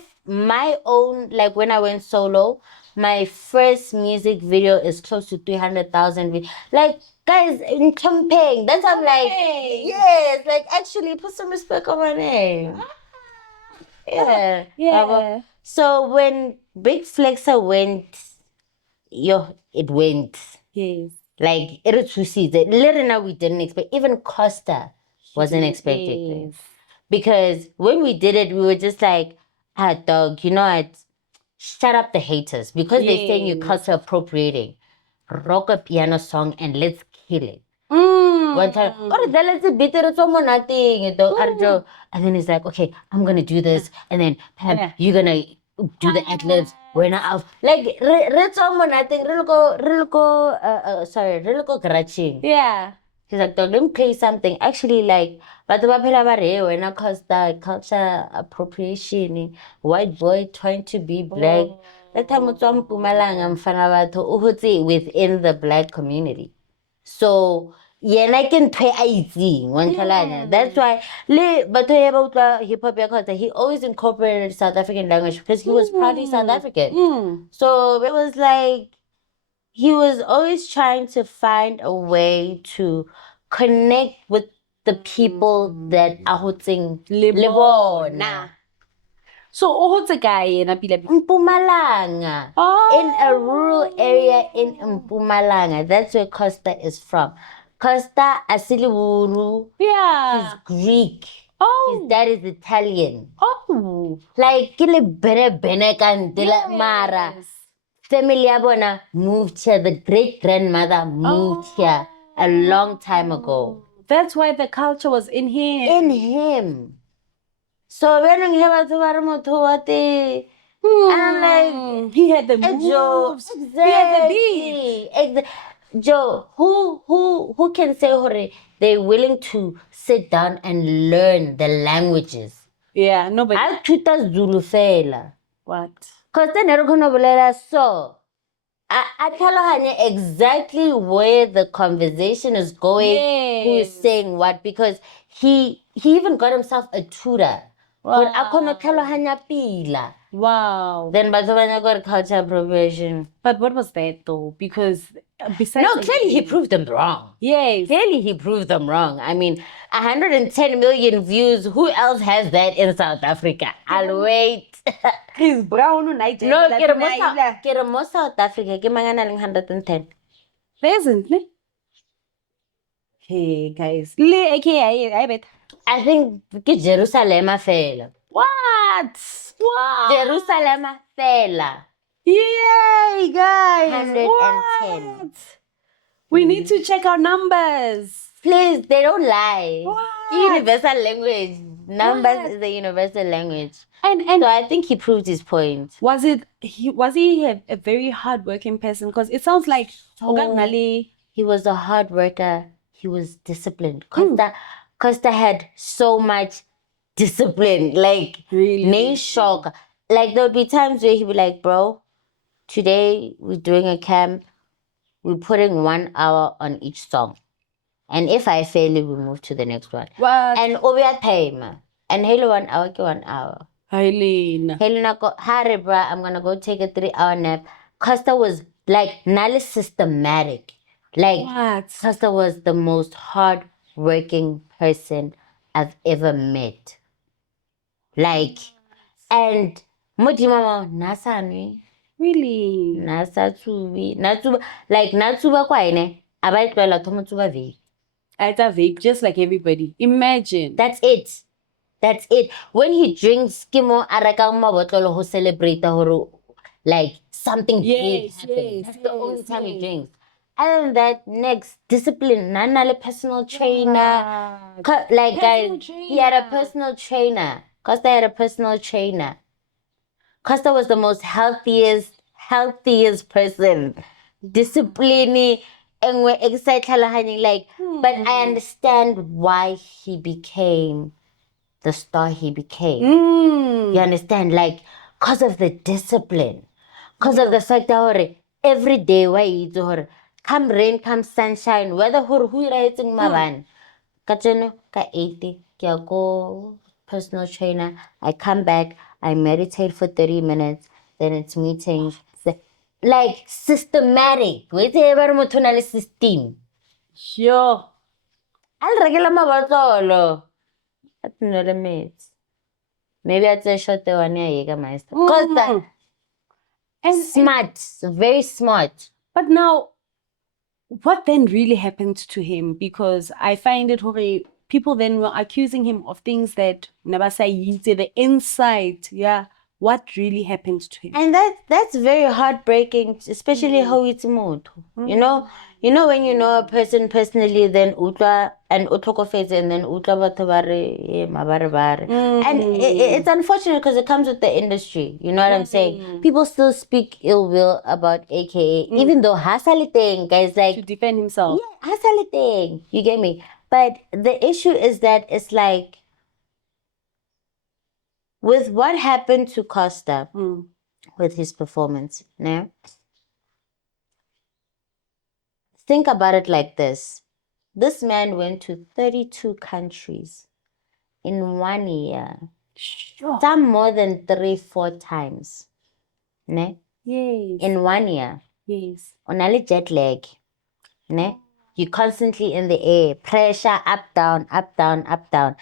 own, like when I went solo, my first music video is close to 300,000. Like, guys, in campaign. That's I'm like, yes, like actually put some respect on my name. Yeah. Yeah. So when Big Flexer went, it went. Yes. Like, it was two seasons. Later now we didn't expect. Even Costa wasn't expecting it. Because when we did it, we were just like, dog, you know what? Shut up the haters. Because they're saying you're culture appropriating. Rock a piano song and let's kill it. One time, let's beat it or nothing. And then he's like, okay, I'm gonna do this, and then Pam, you're gonna do the ad-libs. We're not out. Like, nothing. Real go scratching. Yeah. He's like, dog, let me play something. Actually, like, but when I Costa culture appropriation, white boy trying to be black. That time it's within the black community. So yena ke ntho e a itseng wa ntlhalanya. That's why le batho ya ba utlwa hip hop ya Costa, he always incorporated South African language because he was proudly South African. So it was like he was always trying to find a way to connect with the people that are hotsing lebona. So ohotse kae yena pila? Mpumalanga. In a rural area in Mpumalanga. That's where Costa is from. Costa Asiliburu. Yeah. He's Greek. Oh. His dad is Italian. Oh. Like kile bene kantela mara. Family ya bona moved here. The great grandmother moved here a long time ago. That's why the culture was in him. In him. So when I hear about and I'm like, he had the moves. Exactly. He had the beat. Joe, who can say hore they're willing to sit down and learn the languages? Yeah, nobody. I tuta Zulu fela. What? Cause then I don't so. I tlhaloganya exactly where the conversation is going. Yes. Who is saying what? Because he even got himself a tutor. But I couldn't tlhaloganya pila. Wow. Then batho ba got culture appropriation. But what was that though? Because besides Clearly he proved them wrong. Yes. Clearly he proved them wrong. I mean, 110 million views. Who else has that in South Africa? I'll wait. He's brown and I No, get mo South Africa. Ke mangana ling 110. There isn't, ne? Hey guys. Le AKA, I bet. I think ke Jerusalem fela. What? Wow. Jerusalem fela. Yay, guys. 110. What? We need to check our numbers. Please, they don't lie. What? Universal language. Numbers is the universal language. And so I think he proved his point. Was he a very hardworking person? Because it sounds like he was a hard worker. He was disciplined. Costa had so much discipline. Like really shock. Like there would be times where he'd be like, bro, today we're doing a camp. We're putting 1 hour on each song. And if I fail it, we move to the next one. What? And over time. And hello 1 hour, 1 hour. Helena go, hurry, bro, I'm gonna go take a 3-hour nap. Costa was like not systematic. Like what? Costa was the most hard-working person I've ever met. Like, and Mojimama Nasani. Really? Nasatsubi. Like Natsuba Kwaine. Abaitwela Tomotsuba V. It's a vape, just like everybody. Imagine. That's it. That's it. When he drinks Kimo Arakang Mabotolo who celebrate like something big happened. That's the only time he drinks. Other than that, next discipline. Nana personal trainer. Like guys, he had a personal trainer. Costa had a personal trainer. Costa was the most healthiest person. Discipline and we're excited like but I understand why he became the star he became. You understand? Like, because of the discipline. Because of the fact that every day, come rain, come sunshine, whether who writing my van. Kacheno, ka 80, kia go personal trainer. I come back, I meditate for 30 minutes, then it's meetings. Like, systematic. Wait, ever system. Sure. I'll regular my bottle. That's not a mate. Maybe I'd say shot the 1 year Jägermeister. Costa. And smart. Very smart. But now, what then really happened to him? Because I find it people then were accusing him of things that Nabasa the inside, what really happened to him. And that's very heartbreaking, especially how it's mood. You know when you know a person personally, then utla and utlokofetse, and then utla batho ba re, mabare. And it's unfortunate because it comes with the industry. You know what I'm saying? People still speak ill will about AKA, even though hasaliteng, guys, like To defend himself. yeah, hasaliteng. You get me? But the issue is that it's like with what happened to Costa. With his performance. Now, think about it like this. This man went to 32 countries in 1 year. Sure. Some more than 3-4 times. Ne? Yes. In 1 year. Yes. On a jet lag. Ne? You're constantly in the air. Pressure, up, down, up, down, up, down.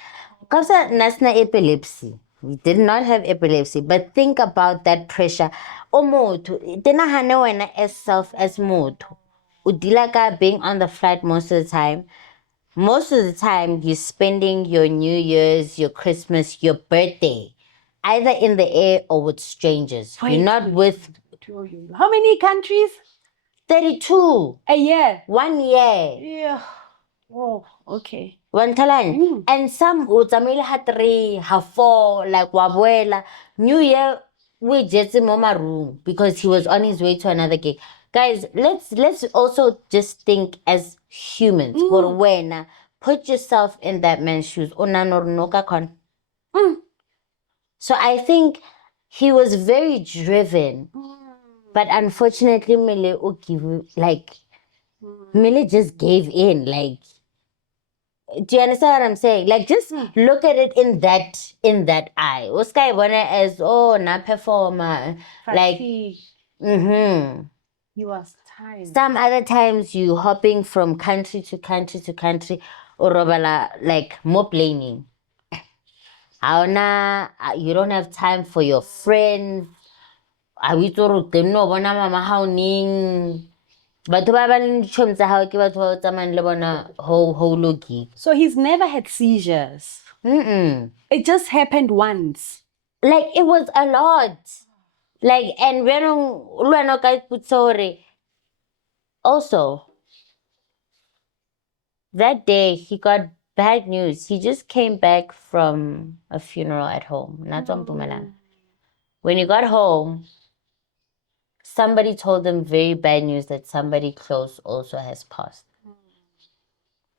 Kosa nasna epilepsy. We did not have epilepsy, but think about that pressure. O motho, tinahane wena as self as motho. Udila ka being on the flight most of the time. Most of the time, you're spending your New Year's, your Christmas, your birthday, either in the air or with strangers. You're not with How many countries? 32. A year. 1 year. Yeah. Oh, okay. And some utamile ha 3, ha 4, like wabuela. New Year, we just in mama room because he was on his way to another gig. Guys, let's also just think as humans. Put yourself in that man's shoes. So I think he was very driven. But unfortunately, Mele just gave in. Like, do you understand what I'm saying? Like, just look at it in that eye. Uskai bona as na performer. Like, He was tired. some other times you hopping from country to country to country, or like more planning. You don't have time for your friends. Batho ba ba leng ditšhomi tsa gago ke batho ba o tsamayang le bona ho loki. So he's never had seizures. It just happened once. Like, it was a lot. Like, and also, that day he got bad news. He just came back from a funeral at home. When he got home, somebody told him very bad news that somebody close also has passed.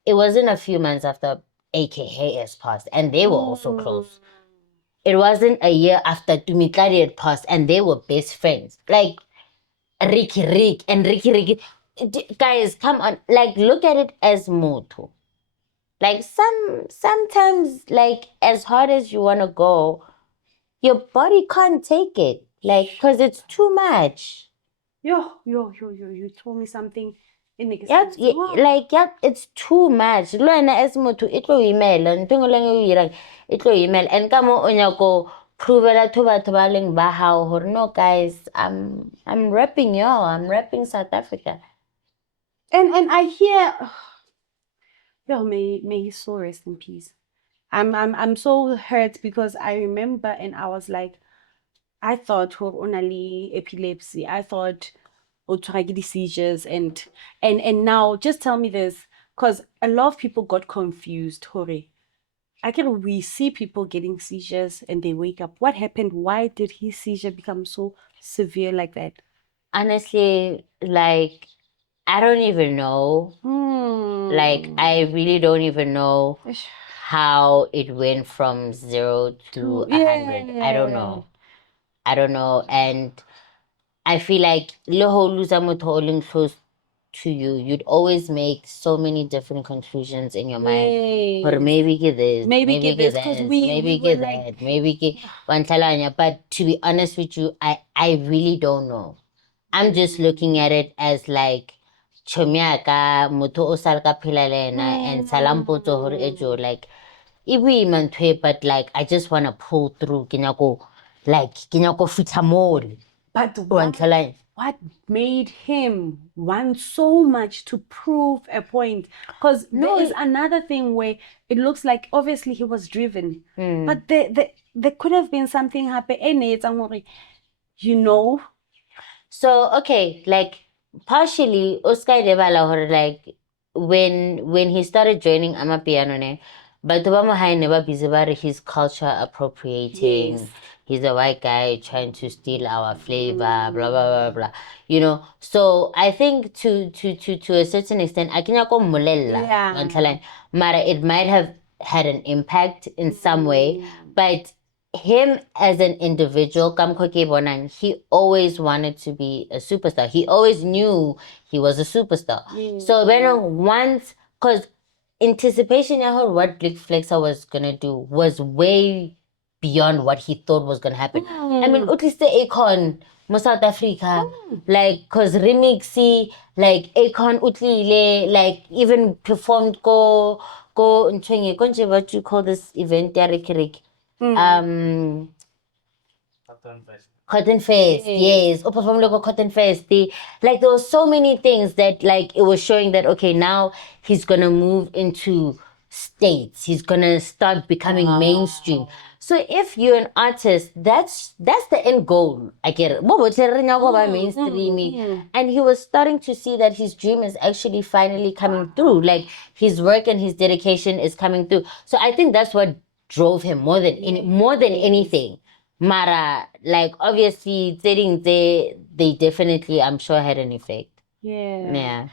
It wasn't a few months after AKA has passed, and they were also close. It wasn't a year after Tumitlari had passed, and they were best friends. Like, Ricky. Guys, come on. Like, look at it as moto. Like, sometimes, like, as hard as you want to go, your body can't take it. Like, because it's too much. You told me something in the it's too much. Lwana as motho itlo email ntwe le nngwe o irang itlo email, and ka mo onya go provela to batho ba leng ba hao hore no guys, I'm repping y'all. I'm repping South Africa. And I hear may his soul rest in peace. I'm so hurt because I remember and I was like, I thought only epilepsy. I thought the seizures and now just tell me this, because a lot of people got confused. We see people getting seizures and they wake up. What happened? Why did his seizure become so severe like that? Honestly, like, I don't even know. Like, I really don't even know how it went from 0 to 100. I don't know. And I feel like close to you, you'd always make so many different conclusions in your mind. Or maybe get this, maybe get this, maybe get that, maybe get Wantalanya. But to be honest with you, I really don't know. I'm just looking at it as like chomiaka muto osalka pilalena and salampoto hore ejo, like iwi mantwe, but like I just wanna pull through kinyako fita more. But what made him want so much to prove a point? Because there is another thing where it looks like obviously he was driven, but there could have been something happen. You know. So okay, like partially Oscar Debala or like when he started joining Amapiano ne, but Obama never busy about his culture appropriating. Yes. He's a white guy trying to steal our flavor, blah blah blah blah. You know, so I think to a certain extent, I can go mulella. Yeah. Mara, it might have had an impact in some way, but him as an individual, Kamkoke Bonan, he always wanted to be a superstar. He always knew he was a superstar. So when once, because anticipation of what Blick Flexer was gonna do was way beyond what he thought was gonna happen. I mean, at least the Akon, South Africa, like, cause remixy, like Akon Utlile, like even performed go Ntwenye, konje what you call this event, Derek. Cotton Fest, yes. Or perform local Cotton Fest. Like there were so many things that like it was showing that okay, now he's gonna move into states. He's gonna start becoming mainstream. So if you're an artist, that's the end goal. I get it. Mainstreaming. And he was starting to see that his dream is actually finally coming through. Like his work and his dedication is coming through. So I think that's what drove him more than anything. Mara, like obviously they definitely I'm sure had an effect. Yeah.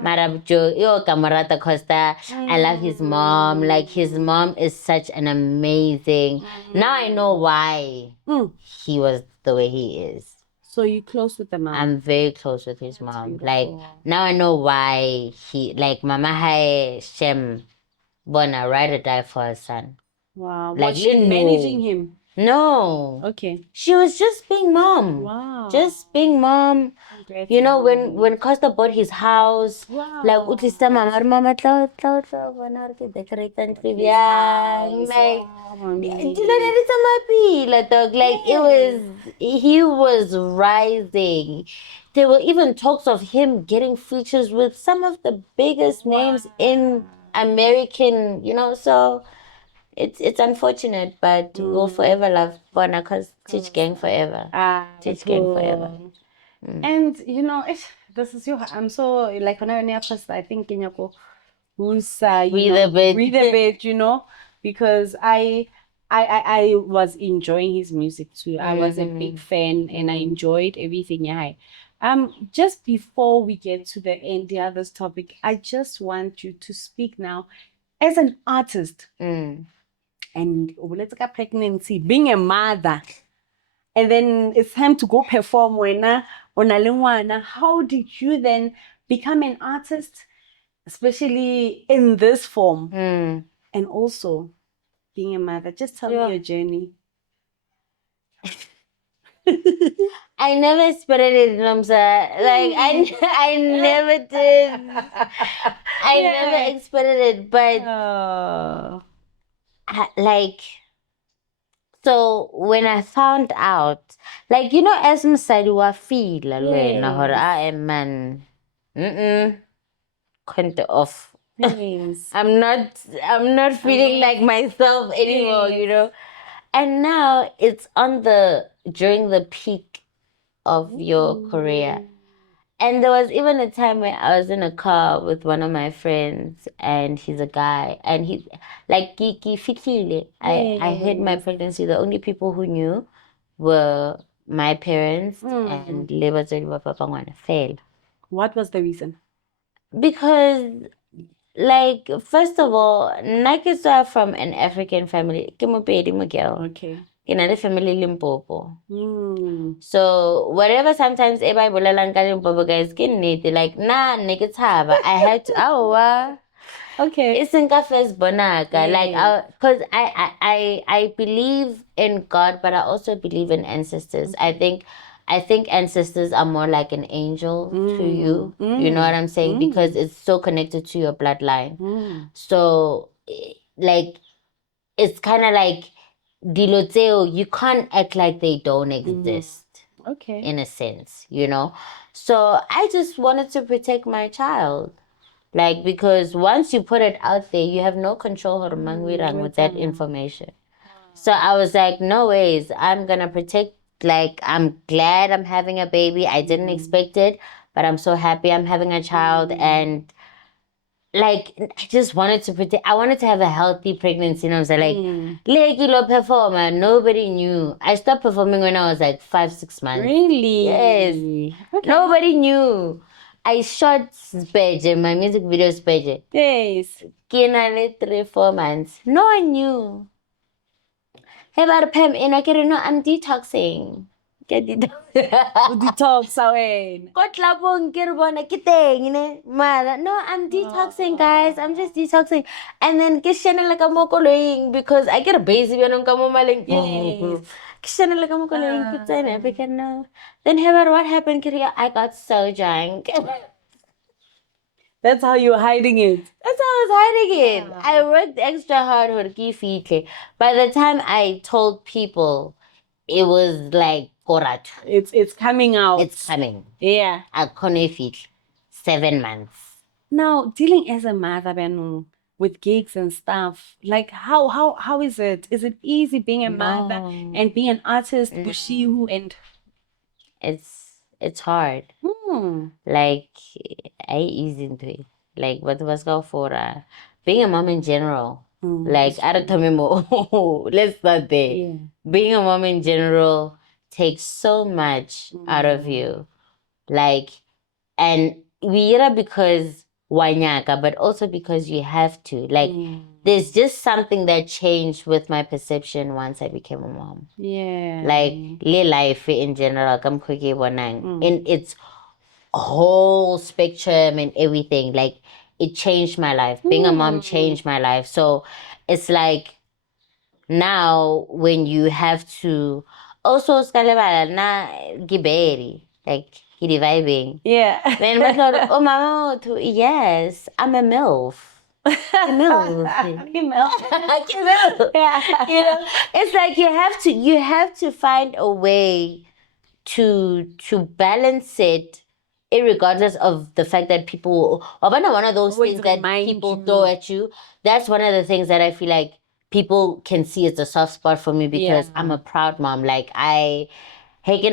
Mara yo Camarata Costa, I love his mom. Like his mom is such an amazing. Now I know why he was the way he is. So you close with the mom? I'm very close with his mom. Like now I know why he like Mama Hai Shem Bona ride or die for her son. Wow. Like was she managing him? No. Okay. She was just being mom. Wow. Just being mom. You know, when Costa bought his house, like utlista mama tla bona re ke decorate ntlo bjang, like dilo ne di tsamaya pila dog, like it was he was rising. There were even talks of him getting features with some of the biggest names in American, you know, so it's unfortunate, but we'll forever love Bona because Titch Gang forever. Titch Gang forever. And you know, this is I'm so like when I think in your breathe a bit, you know, because I was enjoying his music too. I was a big fan and I enjoyed everything. Yeah. Just before we get to the end, the other topic, I just want you to speak now as an artist. And let's get pregnancy, being a mother, and then it's time to go perform how did you then become an artist, especially in this form, and also being a mother? Just tell me your journey. I never expected it, Nomstar. Like I never did. I never expected it, but like, so when I found out, like, you know, as msadi wa feel I am man. Count off. I'm not feeling like myself anymore, you know. And now it's during the peak of your career. And there was even a time where I was in a car with one of my friends, and he's a guy, and he's like Kiki Fitlile. I hid my pregnancy. The only people who knew were my parents and Papa failed. What was the reason? Because, like, first of all, Nakiswa from an African family. Okay. In a family Limpopo. So whatever sometimes everybody bolelang ka Limpopo guys ke nnete, like nah neketshaba. I had to okay. It's in first bonaka. Like because I believe in God, but I also believe in ancestors. I think ancestors are more like an angel to you. You know what I'm saying? Because it's so connected to your bloodline. So like it's kind of like Diloteo, you can't act like they don't exist. Okay. in a sense, you know. So I just wanted to protect my child. Like, because once you put it out there, you have no control with that information. So I was like, no ways. I'm going to protect. Like, I'm glad I'm having a baby. I didn't expect it, but I'm so happy I'm having a child. And like, I just wanted to protect. I wanted to have a healthy pregnancy. You know what I'm saying? Like, Lego performer. Nobody knew. I stopped performing when I was like 5-6 months. Really? Yes. Okay. Nobody knew. I shot Spege, my music video Spege. Yes. Kinale 3-4 months. No one knew. Hey, about Pam, and I can know I'm detoxing. Get Detox away. No, I'm detoxing, guys. I'm just detoxing. And then kishana like I'm mokoling because I get a basic and I'm maling. Kishana like I'm mokoling because no. Then Heather, what happened? I got so drunk. That's how you're hiding it. That's how I was hiding it. I worked extra hard for Kifike. By the time I told people, it was like Korat. It's coming out. It's coming. Yeah. I couldn't fit 7 months. Now, dealing as a mother, Benu, with gigs and stuff, like how is it? Is it easy being a mother and being an artist, Bushihu, and It's hard. Like, I ease into it. Like, what was go for being a mom in general. Like, I don't tell me more. Let's start there. Yeah. Being a mom in general takes so much out of you. Like, and we are because wanyaka, but also because you have to. Like, there's just something that changed with my perception once I became a mom. Yeah. Like, life in general, in its whole spectrum and everything. Like, it changed my life. Being a mom changed my life. So it's like now when you have to also na giberi, like gidi vibing. Yeah. Then my thought, oh mama, yes, I'm a MILF. Yeah. You know, it's like you have to find a way to balance it, irregardless of the fact that people one of those Always things that remind people you. throw at you. That's one of the things that I feel like people can see as a soft spot for me because I'm a proud mom. Like every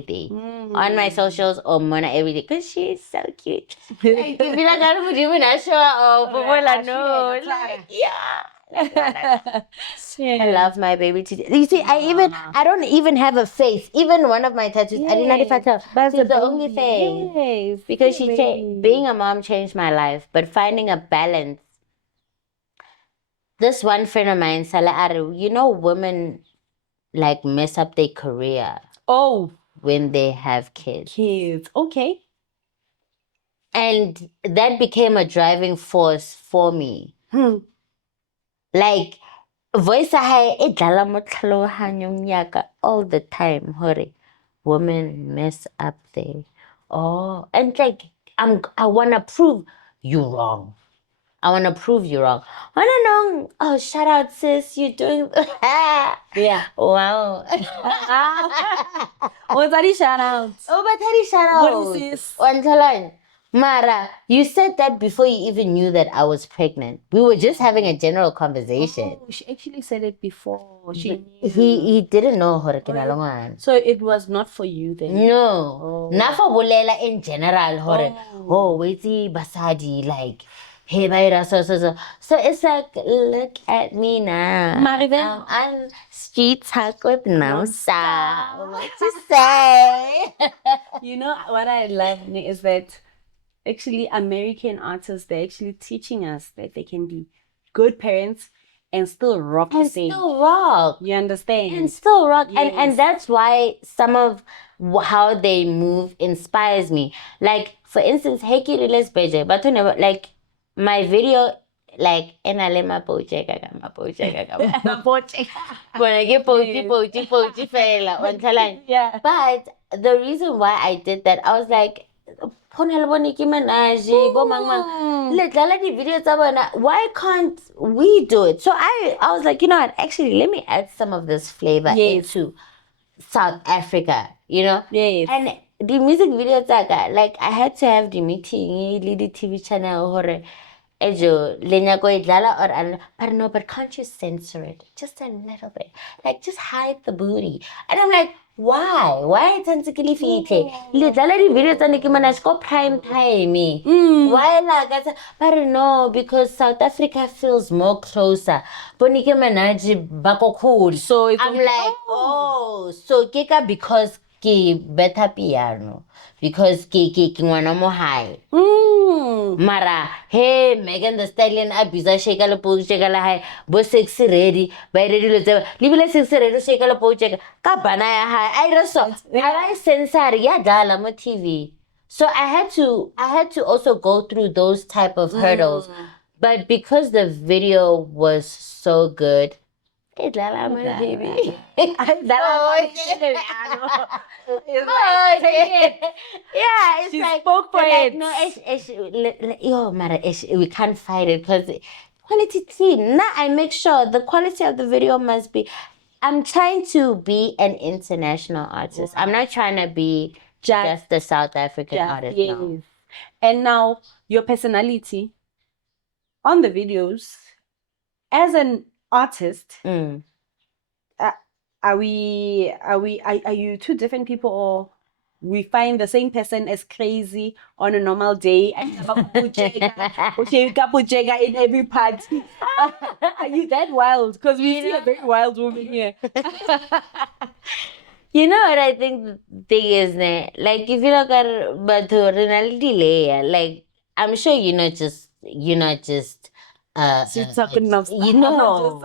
day on my socials or mona every day because she's so cute. Like, if you like, I don't even show off, I love my baby today. You see, I don't even have a face. Even one of my tattoos, I didn't know if That's she's the only thing. Yes. Because being a mom changed my life, but finding a balance. This one friend of mine, you know, women like mess up their career when they have kids. Okay. And that became a driving force for me. Like, voice all the time. Hurry, women mess up there. And like I wanna prove you wrong. I wanna prove you wrong. Oh, shout out, sis. You're doing Yeah. wow. What's that shout out? Oh, but Teddy, shout out. What is this? Wantalan. Mara, you said that before you even knew that I was pregnant. We were just having a general conversation. Oh, she actually said it before. She knew. He didn't know her. So it was not for you then? No. Not for Bolela in general. Wait, basadi, like, hey, Baira, so it's like, look at me now. Maribel. I'm Streettalk with Nomstar. What to say? You know what I love is that actually American artists, they're actually teaching us that they can be good parents and still rock the same. Still rock. You understand? And still rock. Yes. And that's why some of how they move inspires me. Like, for instance, Heiki Riles Beje, but never, like, my video, like, enalema poche when I get pochi fela on the Yeah. But the reason why I did that, I was like, why can't we do it? So I was like, you know what, actually let me add some of this flavor into South Africa, you know? Yes. And the music videos, like, I had to have the meeting, the TV channel, or Ejo, Lenya go idlala or but no, but can't you censor it just a little bit? Like, just hide the booty. And I'm like, why? Why tantsikili fite? Lidlala di videos and Nikimanaj go prime time. Why like that? But no, because South Africa feels more closer. But Nicki Minaj bako cool. So it's I'm like, so kika because ki better piano. Because ki ngwana mo high. Mara, hey, Megan the Stallion, Abiza, shake a po, shake a high, bo sexy ready, by ready to live sexy ready, shake a po, check, Kabana high. I just saw, I censor, yeah, Dalama TV. So I had to also go through those type of hurdles. But because the video was so good, it's like I'm a baby. Yeah, it's She like spoke for like, it. No, we can't fight it because quality tea. Now I make sure the quality of the video must be. I'm trying to be an international artist. I'm not trying to be just the South African artist. Yes. No. And now your personality on the videos as an artist. Are you two different people, or we find the same person as crazy on a normal day and in every party? Are you that wild? Because we see a very wild woman here. You know what I think the thing is, like if you look at but layer, like I'm sure you're not just talking Nomstar. you know.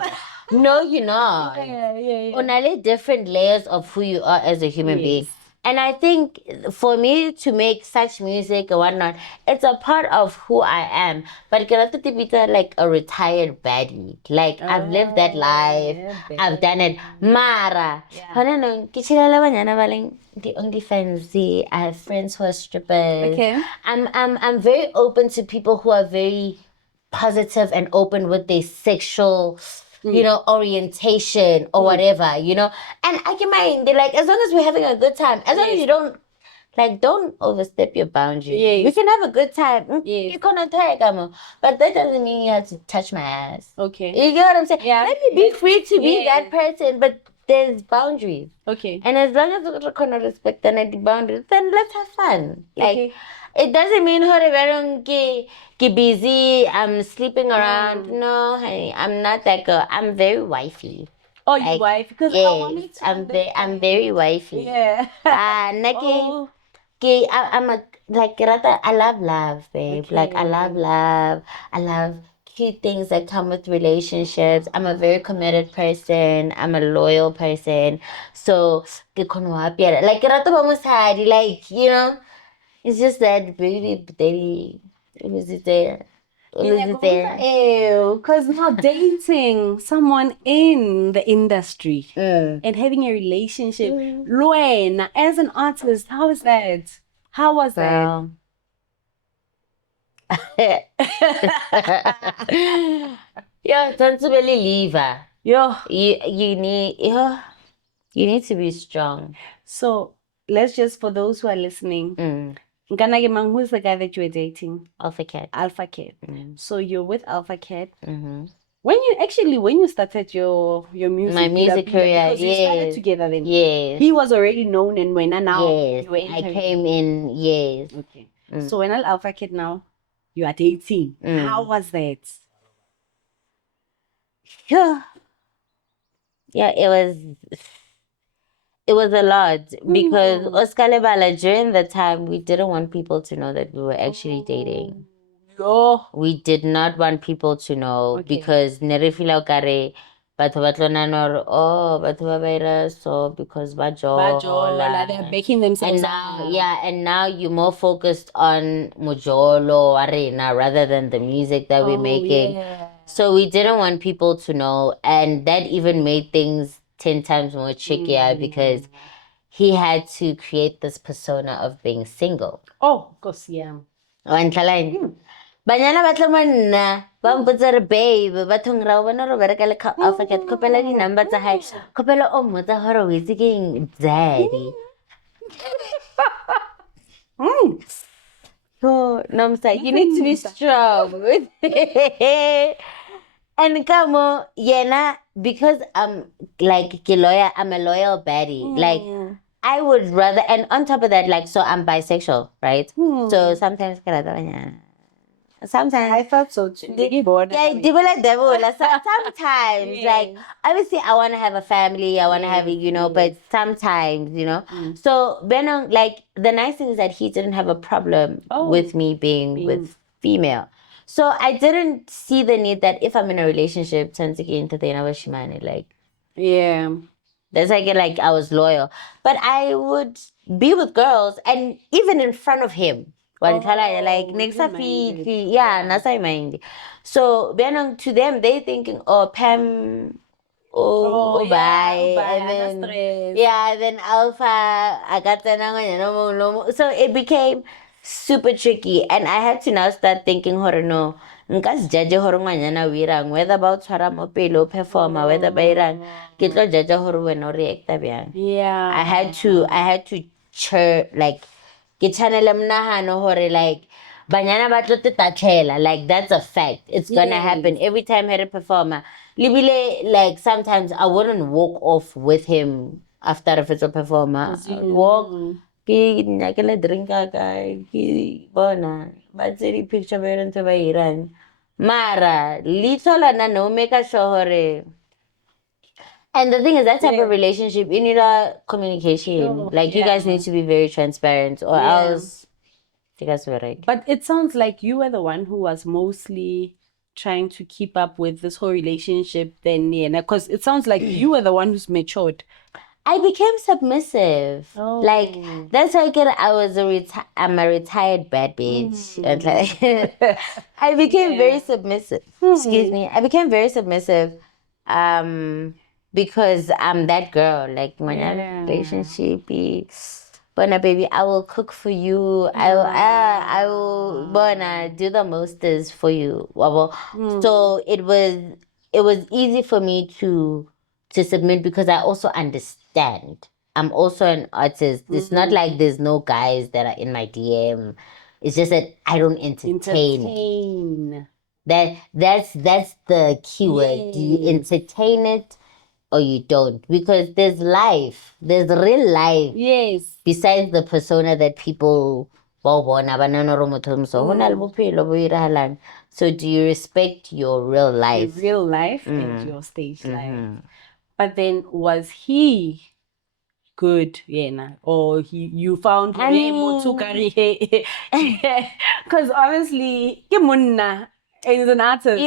No, you're not. Yeah. Only different layers of who you are as a human being. And I think for me to make such music or whatnot, it's a part of who I am. But cannot be like a retired baddie. Like I've lived that life. I've done it. Mara. The OnlyFans. I have friends who are strippers. Okay. I'm very open to people who are very positive and open with their sexual orientation or whatever, and I can mind, like, as long as we're having a good time, as long as you don't overstep your boundaries. We can have a good time. You cannot tag, but that doesn't mean you have to touch my ass. Okay. You get what I'm saying? Yeah. Let me be free to be that person, but there's boundaries. Okay. And as long as we can respect the boundaries, then let's have fun. Like, it doesn't mean get busy, I'm sleeping around. No, honey, I'm not that girl. I'm very wifey. Oh, like, you wife? Because yes, I'm very wifey. Yeah. I'm a like I love love, babe. Okay. Like I love love. I love cute things that come with relationships. I'm a very committed person. I'm a loyal person. So like it's just that baby daddy. It was there. Because now dating someone in the industry and having a relationship, Luena, as an artist, how is that? How was that? Don't really leave her. You need to be strong. So let's just, for those who are listening, who's the guy that you were dating? Alfa Kat. Alfa Kat. So you're with Alfa Kat. When you started your music, my music career, because you started together then. Yes. He was already known, and when now yes, I came in. Yes. Okay. So when Alfa Kat now you are dating, how was that? Yeah, it was a lot because Oscar Lebala, during the time, we didn't want people to know that we were actually dating. We did not want people to know because nerefila okare batho ba tlonana batho ba baira so because bajola they're making themselves and now you're more focused on mojolo arena rather than the music that we're making. So we didn't want people to know, and that even made things 10 times more trickier because he had to create this persona of being single. Oh, of course, yeah. Banyana ba tla mo nna ba mpotsa re babe bathong ra o bona re bereka le Alfa Kat kopela di-number tsa hae kopela o mmotsa gore o itse ke eng daddy. So Nomstar, you need to be strong with it. And come on, yena, because I'm like I'm a loyal baddie. Like I would rather, and on top of that, like, so I'm bisexual, right? So sometimes sometimes I thought so too. Sometimes, like, obviously, I want to have a family, I want to have, but sometimes, So, Benong, like, the nice thing is that he didn't have a problem with me being with female. So, I didn't see the need that if I'm in a relationship, like, that's like I was loyal. But I would be with girls, and even in front of him. Like next nasa mind. So then to them they thinking, oh Pam, bye. And then then Alpha I got the so it became super tricky, and I had to now start thinking no nka judge hore ngwanyana o irang, whether about tshwara mo pele o performa, whether ba irang ke tlo judge hore wena o reacta byang. I had to like ke channel mnahano hore like banyana ba tlo tatlela, like that's a fact, it's gonna happen every time he performer libile. Like sometimes I wouldn't walk off with him after if it's a performer. I would walk ke nyakela drink ka ke bona ba tsedi picture ba rentse ba irang mara litho lana no make sure hore. And the thing is, that type of relationship, you need a communication. Like, you guys need to be very transparent, or else you guys were right. But it sounds like you were the one who was mostly trying to keep up with this whole relationship then, because it sounds like you were the one who's matured. I became submissive. Like, that's why I'm a retired bad bitch. And like, I became very submissive. Excuse me. I became very submissive. Because I'm that girl. Like, when I'm in a relationship, Bona baby, I will cook for you. I will Bona do the mostest for you. So it was easy for me to submit because I also understand. I'm also an artist. It's not like there's no guys that are in my DM. It's just that I don't entertain. That's the keyword. Do you entertain it or you don't? Because there's real life. Yes. Besides the persona that people so do you respect your real life? Your real life and your stage life. But then was he good, or you found because obviously is an artist.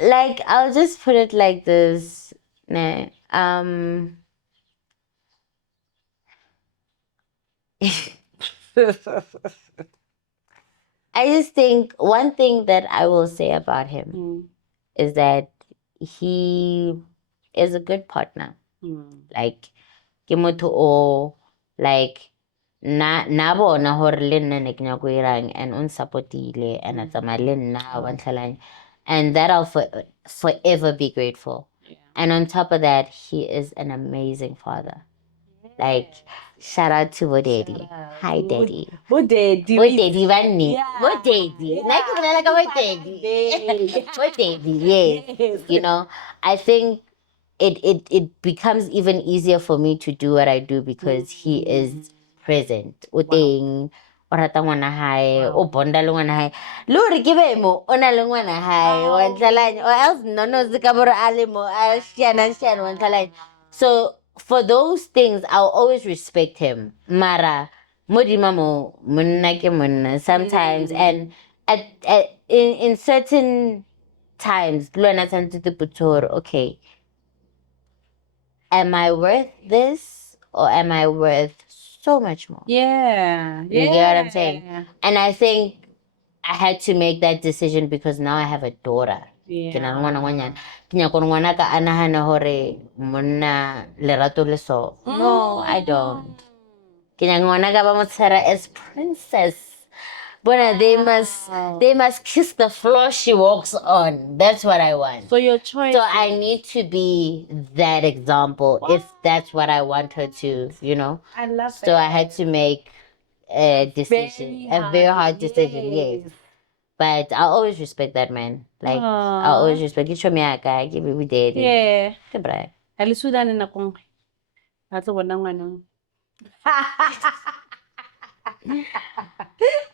Like I'll just put it like this. I just think one thing that I will say about him is that he is a good partner. Like ke motho o like na bona hore le nna ne ke nyaka go irang and on supportile and a tsamaya le nna wa ntlhalanya, and that I'll forever be grateful. And on top of that, he is an amazing father. Like, shout out to Bodaddy. Hi, Daddy. Bodaddy, Vanny. Bodaddy. Bodaddy, yes. I think it becomes even easier for me to do what I do because he is present. Uteng, o rata ngwana hae, o bonda le ngwana hae. Lori ke bemo, o na le ngwana hae, wa ntlhalanya. Or else no zika boro ale mo, a shiana wa ntlhalanya. So for those things, I'll always respect him. Mara, modima mo, monna ke monna sometimes. And in certain times, okay, am I worth this or am I worth so much more? Yeah. You get what I'm saying? And I think I had to make that decision because now I have a daughter. Ke na le ngwana ngwanyana. Ke nyaka gore ngwana ka a nagana gore monna lerato le so. No, I don't. Ke nyaka ngwana ka ba mo tshwara as princess. But they must kiss the floor she walks on. That's what I want. So your choice. So I need to be that example if that's what I want her to, you know. I love So I had to make a decision, a very hard decision, yes. But I always respect that man. Like I always respect. Give me a guy, give me daddy. Yeah. Diba? Alisudan na kung ato wanang anong.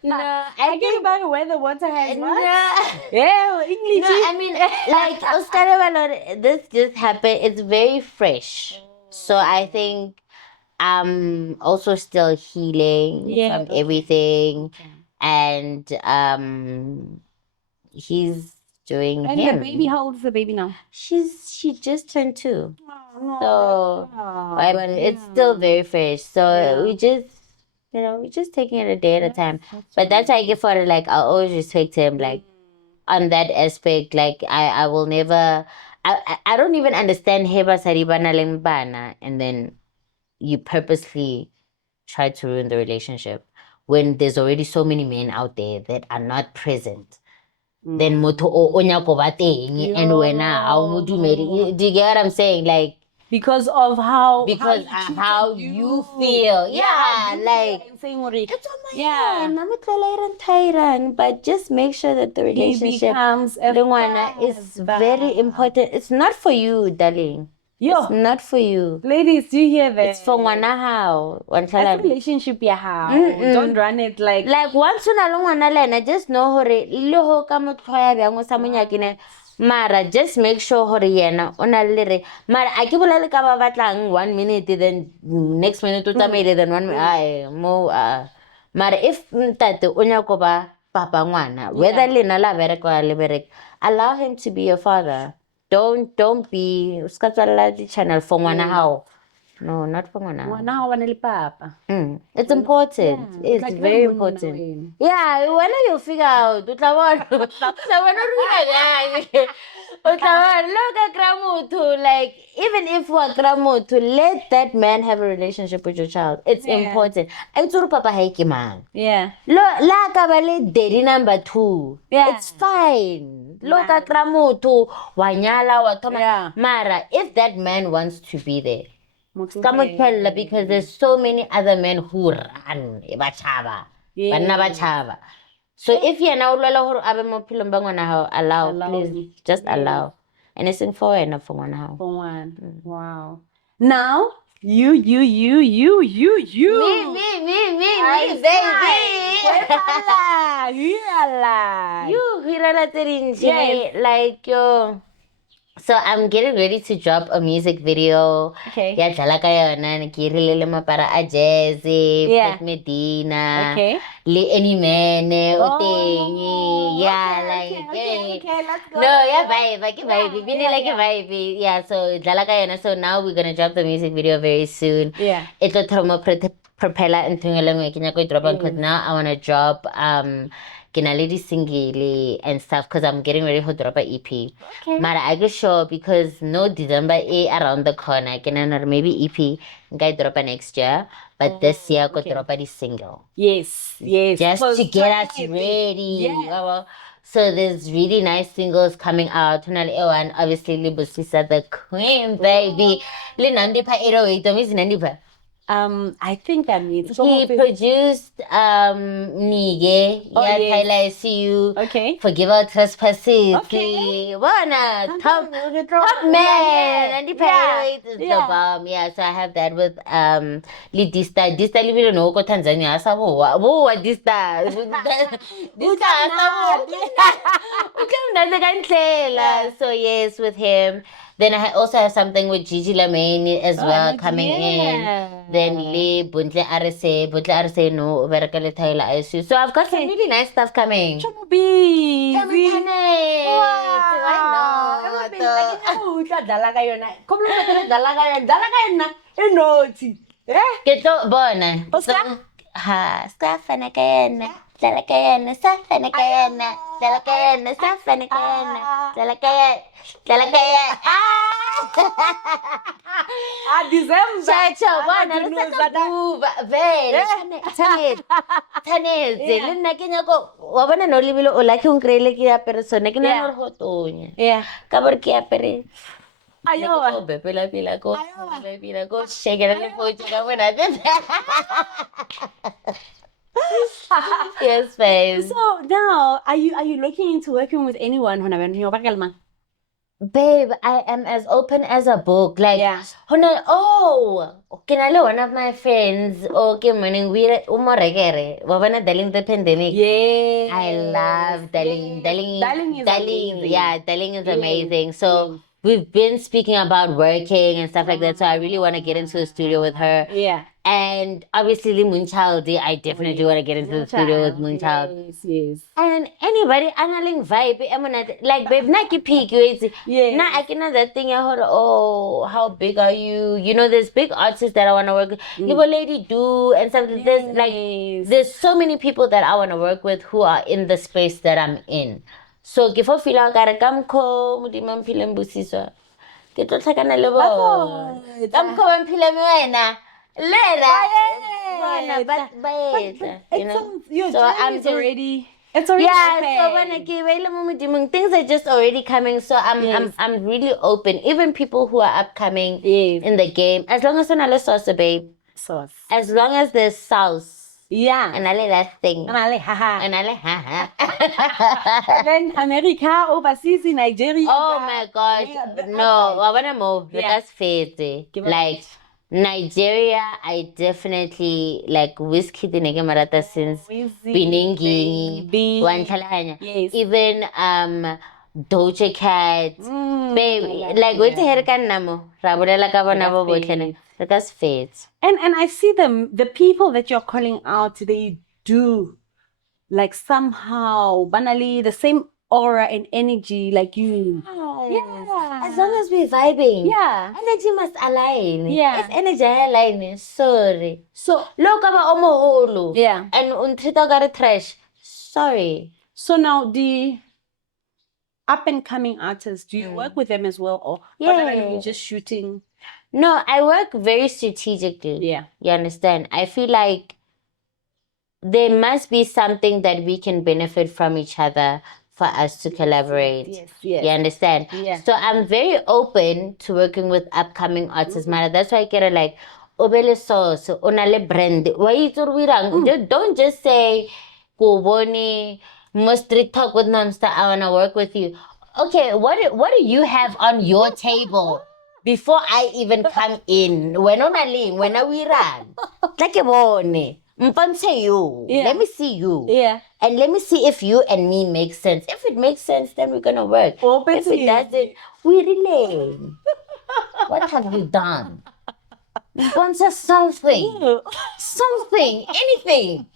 No, I get about where the water has no. Yeah, English. No, I mean, like, this just happened. It's very fresh. So I think I'm also still healing from everything. And he's doing And him. the baby, how old is the baby now? She just turned 2. Oh, no. So but it's still very fresh. So we just, you know, we're just taking it a day at a time. But that's why I give for it. Like I always respect him. Like on that aspect, like I will never. I don't even understand heba saribana lembana, and then you purposely try to ruin the relationship when there's already so many men out there that are not present. Then moto o onya ko bateng and when do you get what I'm saying? Like because of how you feel. Yeah, like it's on my hand. I'm tiring, but just make sure that the relationship becomes is very important. It's not for you, darling. It's not for you. Ladies, do you hear that? It's for ngwana hao. That's a relationship ya how. Don't run it like once una lo ngwana lena, just know hore le ho ka motho ya bang o sa monyakine. Mara just make sure hore yena ona le re mara a ke bolale ka ba batlang 1 minute then next minute o tsamaile then 1 minute mara if ntate o nya ko ba papa ngwana whether lena la bereka le bereka, allow him to be your father. Don't be ska tswalla di channel for ngwana hao. No, not for ngwana. Ngwana hao ba ne le papa. It's important. It's like very important. Yeah, when you figure out, look at Gramutu, like even if we're Gramutu, let that man have a relationship with your child. It's important. And to papa haiki man. Yeah. La kabale daddy number 2. Yeah. It's fine. Look at Gramutu, wanyala watoma. Mara, if that man wants to be there. Because there's so many other men who run bachaba. So if you're now allow, please just allow. Anything for and for one how. For one. Wow. Now you. Me, baby. Like yo. So I'm getting ready to drop a music video. Okay. Yeah, talaka yona kirilele mapara a jazzy, Pet Medina. Okay. Le any man yeah, like okay, let's go. No, yeah, vibe, like a vibe. Yeah, so talaka yona. So now we're gonna drop the music video very soon. Yeah. Ito tromo propeller and thungalong kinya ko drop because now I wanna drop Kinalidi singili and stuff because I'm getting ready to drop an EP. Okay. Mara I go show because no December around the corner. Can maybe EP guy drop next year, but this year I drop a single. Yes. Just to get us ready. Yeah. So there's really nice singles coming out. One obviously Busiswa the queen, baby. Le nandipa 808 Miss Nandipa. I think that means he produced Nige, Tyler SCU. Okay. Forgive our trespasses. Okay. Top man. And the the bomb. Yeah, so I have that with Lidista. Dista live in Oko Tanzania. What Dista? So yes, with him. Then I also have something with Gigi Lamane as well coming in. Then Le Buntle RSA no Veracale Tyler ISU. So I've got some really nice stuff coming. Chobi. Keto bona. Stefana Kayana. Dalakayana, Safana Kayana, Dalakayana, Safana Kayana, Dalakayana. December. Chacha, bona le sa ka buva vele thanetse le nna ke nyako wa bona no lebile o like o nkreile ke apere sone ke nna re go tonya ka bore ke apere ayo bepela pila go bepela go shake le photo ka bona yes babe. So now are you looking into working with anyone Babe, I am as open as a book. Like, can I one of my friends? Okay, morning we umoregere. Wabana dealing the pandemic. Yeah, I love Darling. Darling is amazing. Yeah, Darling is amazing. So we've been speaking about working and stuff like that. So I really want to get into the studio with her. Yeah. And obviously, Moonchild, I definitely want to get into the studio with Moonchild. Yes. And anybody, analing vibe, like, babe, na ki peak, na I can know that thing, oh, how big are you? You know, there's big artists that I want to work with. Little Lady Do and stuff. There's so many people that I want to work with who are in the space that I'm in. So, if I feel like I come home, I'm feeling Busiswa. Ke tlo tlhakana le bona. Come home, feeling wena. It's already open. So things are just already coming. So I'm really open. Even people who are upcoming in the game, as long as there's no sauce, babe. Sauce. As long as there's sauce. Yeah. And I like that thing. And I like haha. And I like haha. Then America, overseas in Nigeria. Oh my gosh. No, I wanna move. That's fair. Like Nigeria, I definitely like whiskey the nege marata since Biningi, Wanchalanya. Even Doja Cat, babe, like what's hairkan namo? Rabulela ka bona bo botlhene. That's fate. And I see the people that you're calling out, they do like somehow banally the same aura and energy like you. As long as we're vibing. Energy must align. If energy align, sorry. So look about omo and untreat got trash. Sorry. So now the up and coming artists, do you work with them as well, or are you just shooting? No, I work very strategically. Yeah. You understand? I feel like there must be something that we can benefit from each other for us to collaborate. Yes. You understand? Yeah. So I'm very open to working with upcoming artists. That's why I get like, obele sauce, onale brand. Why don't just say, Kuboni, must Streettalk with Nomstar. I wanna work with you. Okay, what do you have on your table before I even come in? When we run, like a bone. You. Let me see you. Yeah. And let me see if you and me make sense. If it makes sense, then we're gonna work. If it doesn't, we relay. What have you done? Sponsor something. Something. Anything.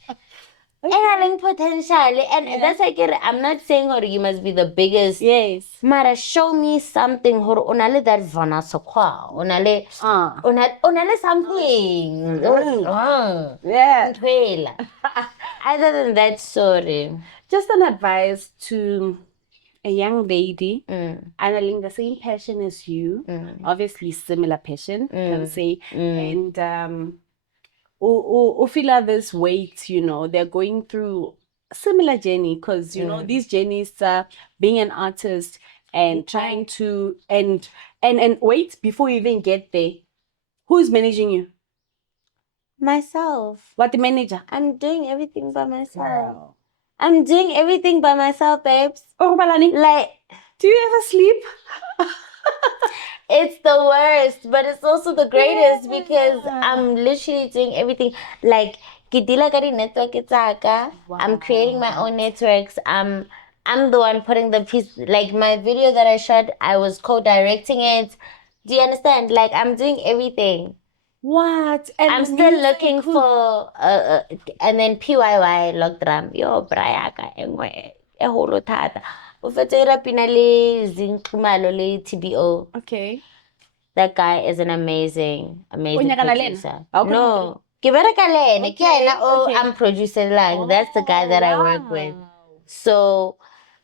And having potential. And that's like it. I'm not saying or you must be the biggest. Yes. Mara, show me something. Onale that vana sokwa. Onale something. Yeah. Other than that, sorry. Just an advice to a young lady analyzing the same passion as you, obviously similar passion, can say, and who feel this weight, you know, they're going through a similar journey because, you know, these journeys, being an artist and trying to, and wait before you even get there. Who's managing you? Myself. What the manager? I'm doing everything by myself. Wow. I'm doing everything by myself, babes. Like, do you ever sleep? It's the worst, but it's also the greatest because I'm literally doing everything. Like, I'm creating my own networks. I'm the one putting the piece. Like my video that I shot, I was co-directing it. Do you understand? Like I'm doing everything. What? And I'm still looking for and then PYY lockdram. Yo, brayaka engwe e holo thata. O fetela pinale zinkumalo le TBO. Okay. That guy is an amazing producer. Okay. No. I'm producer line. That's the guy that I work with. So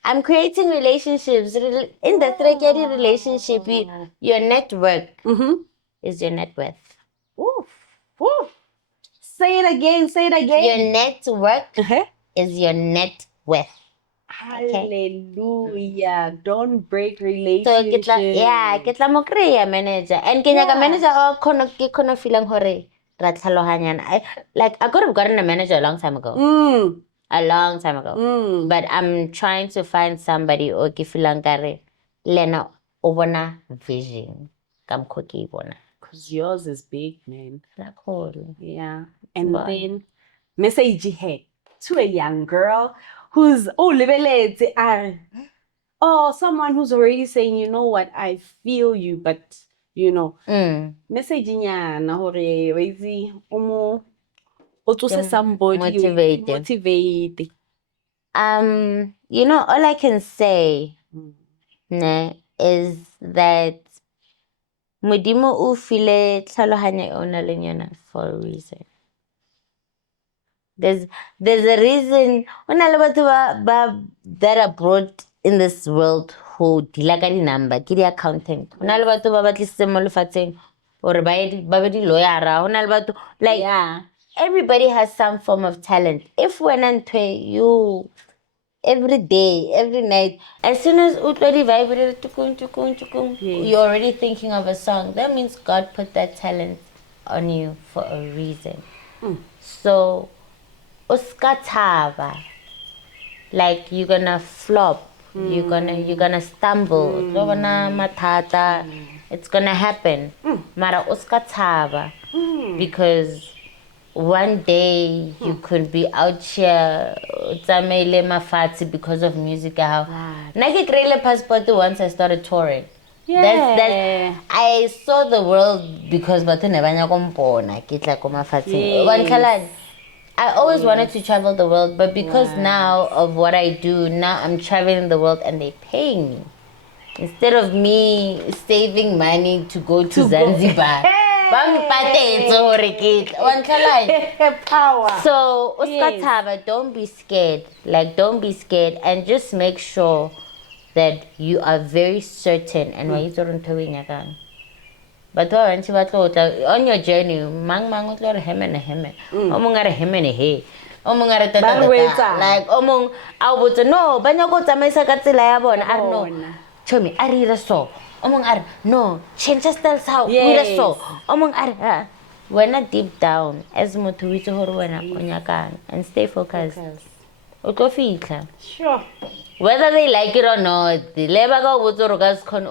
I'm creating relationships. In the trekeri relationship, your network is your net worth. Oof. Oof. Say it again. Your network is your net worth. Hallelujah. Don't break So relationships. ketla mo kreya manager. And kenya manager kono feeling hore ra tlhalohanyana. Like I could have gotten a manager a long time ago. A long time ago. But I'm trying to find somebody o ke feeling kare lena o bona vision. Kam khoki bona. Because yours is big, man. Cool. Yeah. And then message here to a young girl who's someone who's already saying, you know what, I feel you, but you know, messaging yana hore wezi omo otuse somebody motivate. You know, all I can say is that Modimo o file tlhalohanya ona le yona for a reason. There's a reason ona le batho ba that are brought in this world who dila ka di-number ke di-accountant. Ona le batho ba batlisitse mo lefatsheng or ba be di-lawyera. Ona le batho like everybody has some form of talent. If wena ntwe you every day, every night, as soon as you're already thinking of a song. That means God put that talent on you for a reason. So, uskatava, like you're gonna flop, you're gonna stumble, matata, it's gonna happen. Mara uskatava, because one day you could be out here because of music. Nake create passport once I started touring. That's I saw the world because I always wanted to travel the world, but because now of what I do, now I'm traveling the world and they're paying me. Instead of me saving money to go to Zanzibar. Power. So, don't be scared. Like, don't be scared, and just make sure that you are very certain. And why you don't tell me but on your journey, mang like no, show me, so. No, change style how we so. We're not deep down as motivate and stay focused. Sure. Whether they like it or not, the labor go with the rogas con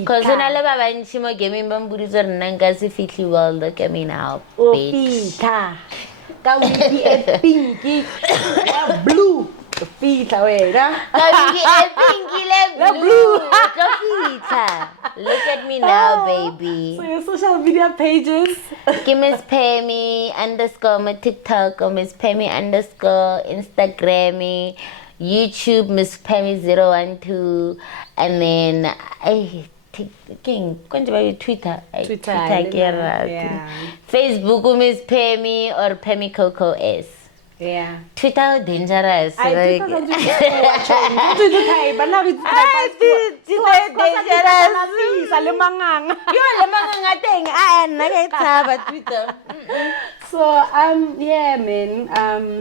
because when I live a shimo gaming bamboos or nangas if it well look at me now. Can we be a pinky blue? Feet away, blue. Look at me now, baby. So your social media pages? Miss Pammie _ my TikTok or Miss Pammie _ Instagram, YouTube Miss Pammie 012, and then Twitter. Facebook Miss Pammie or Pammie Coco S. Yeah. Twitter dangerous. Dangerous. So yeah, man.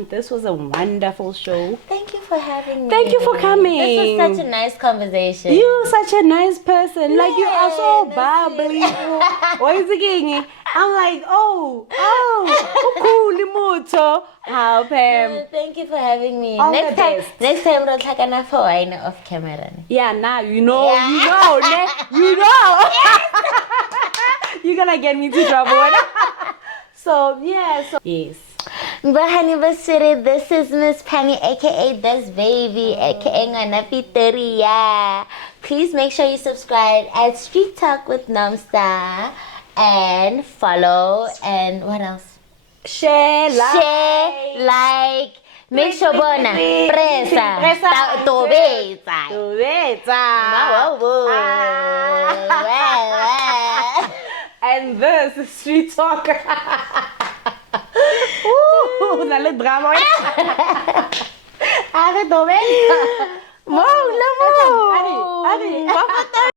This was a wonderful show. Thank you for having me. Thank you for coming. This was such a nice conversation. You're such a nice person. Like you are so bubbly. What is it? I'm like, oh, cool, how Pam. Thank you for having me. All next time we'll take enough for wine off camera. Yeah, now you know. You're gonna get me into trouble. So yes. Bahani Basiri, this is Miss Pammie, aka This Baby, aka Nganapiteria. Please make sure you subscribe at Streettalk with Nomstar and follow and what else? Share, like. Make sure bona presa tobeta. And this is Streettalk. Ooh, dale drama. to men. Wow, lamo. Ari.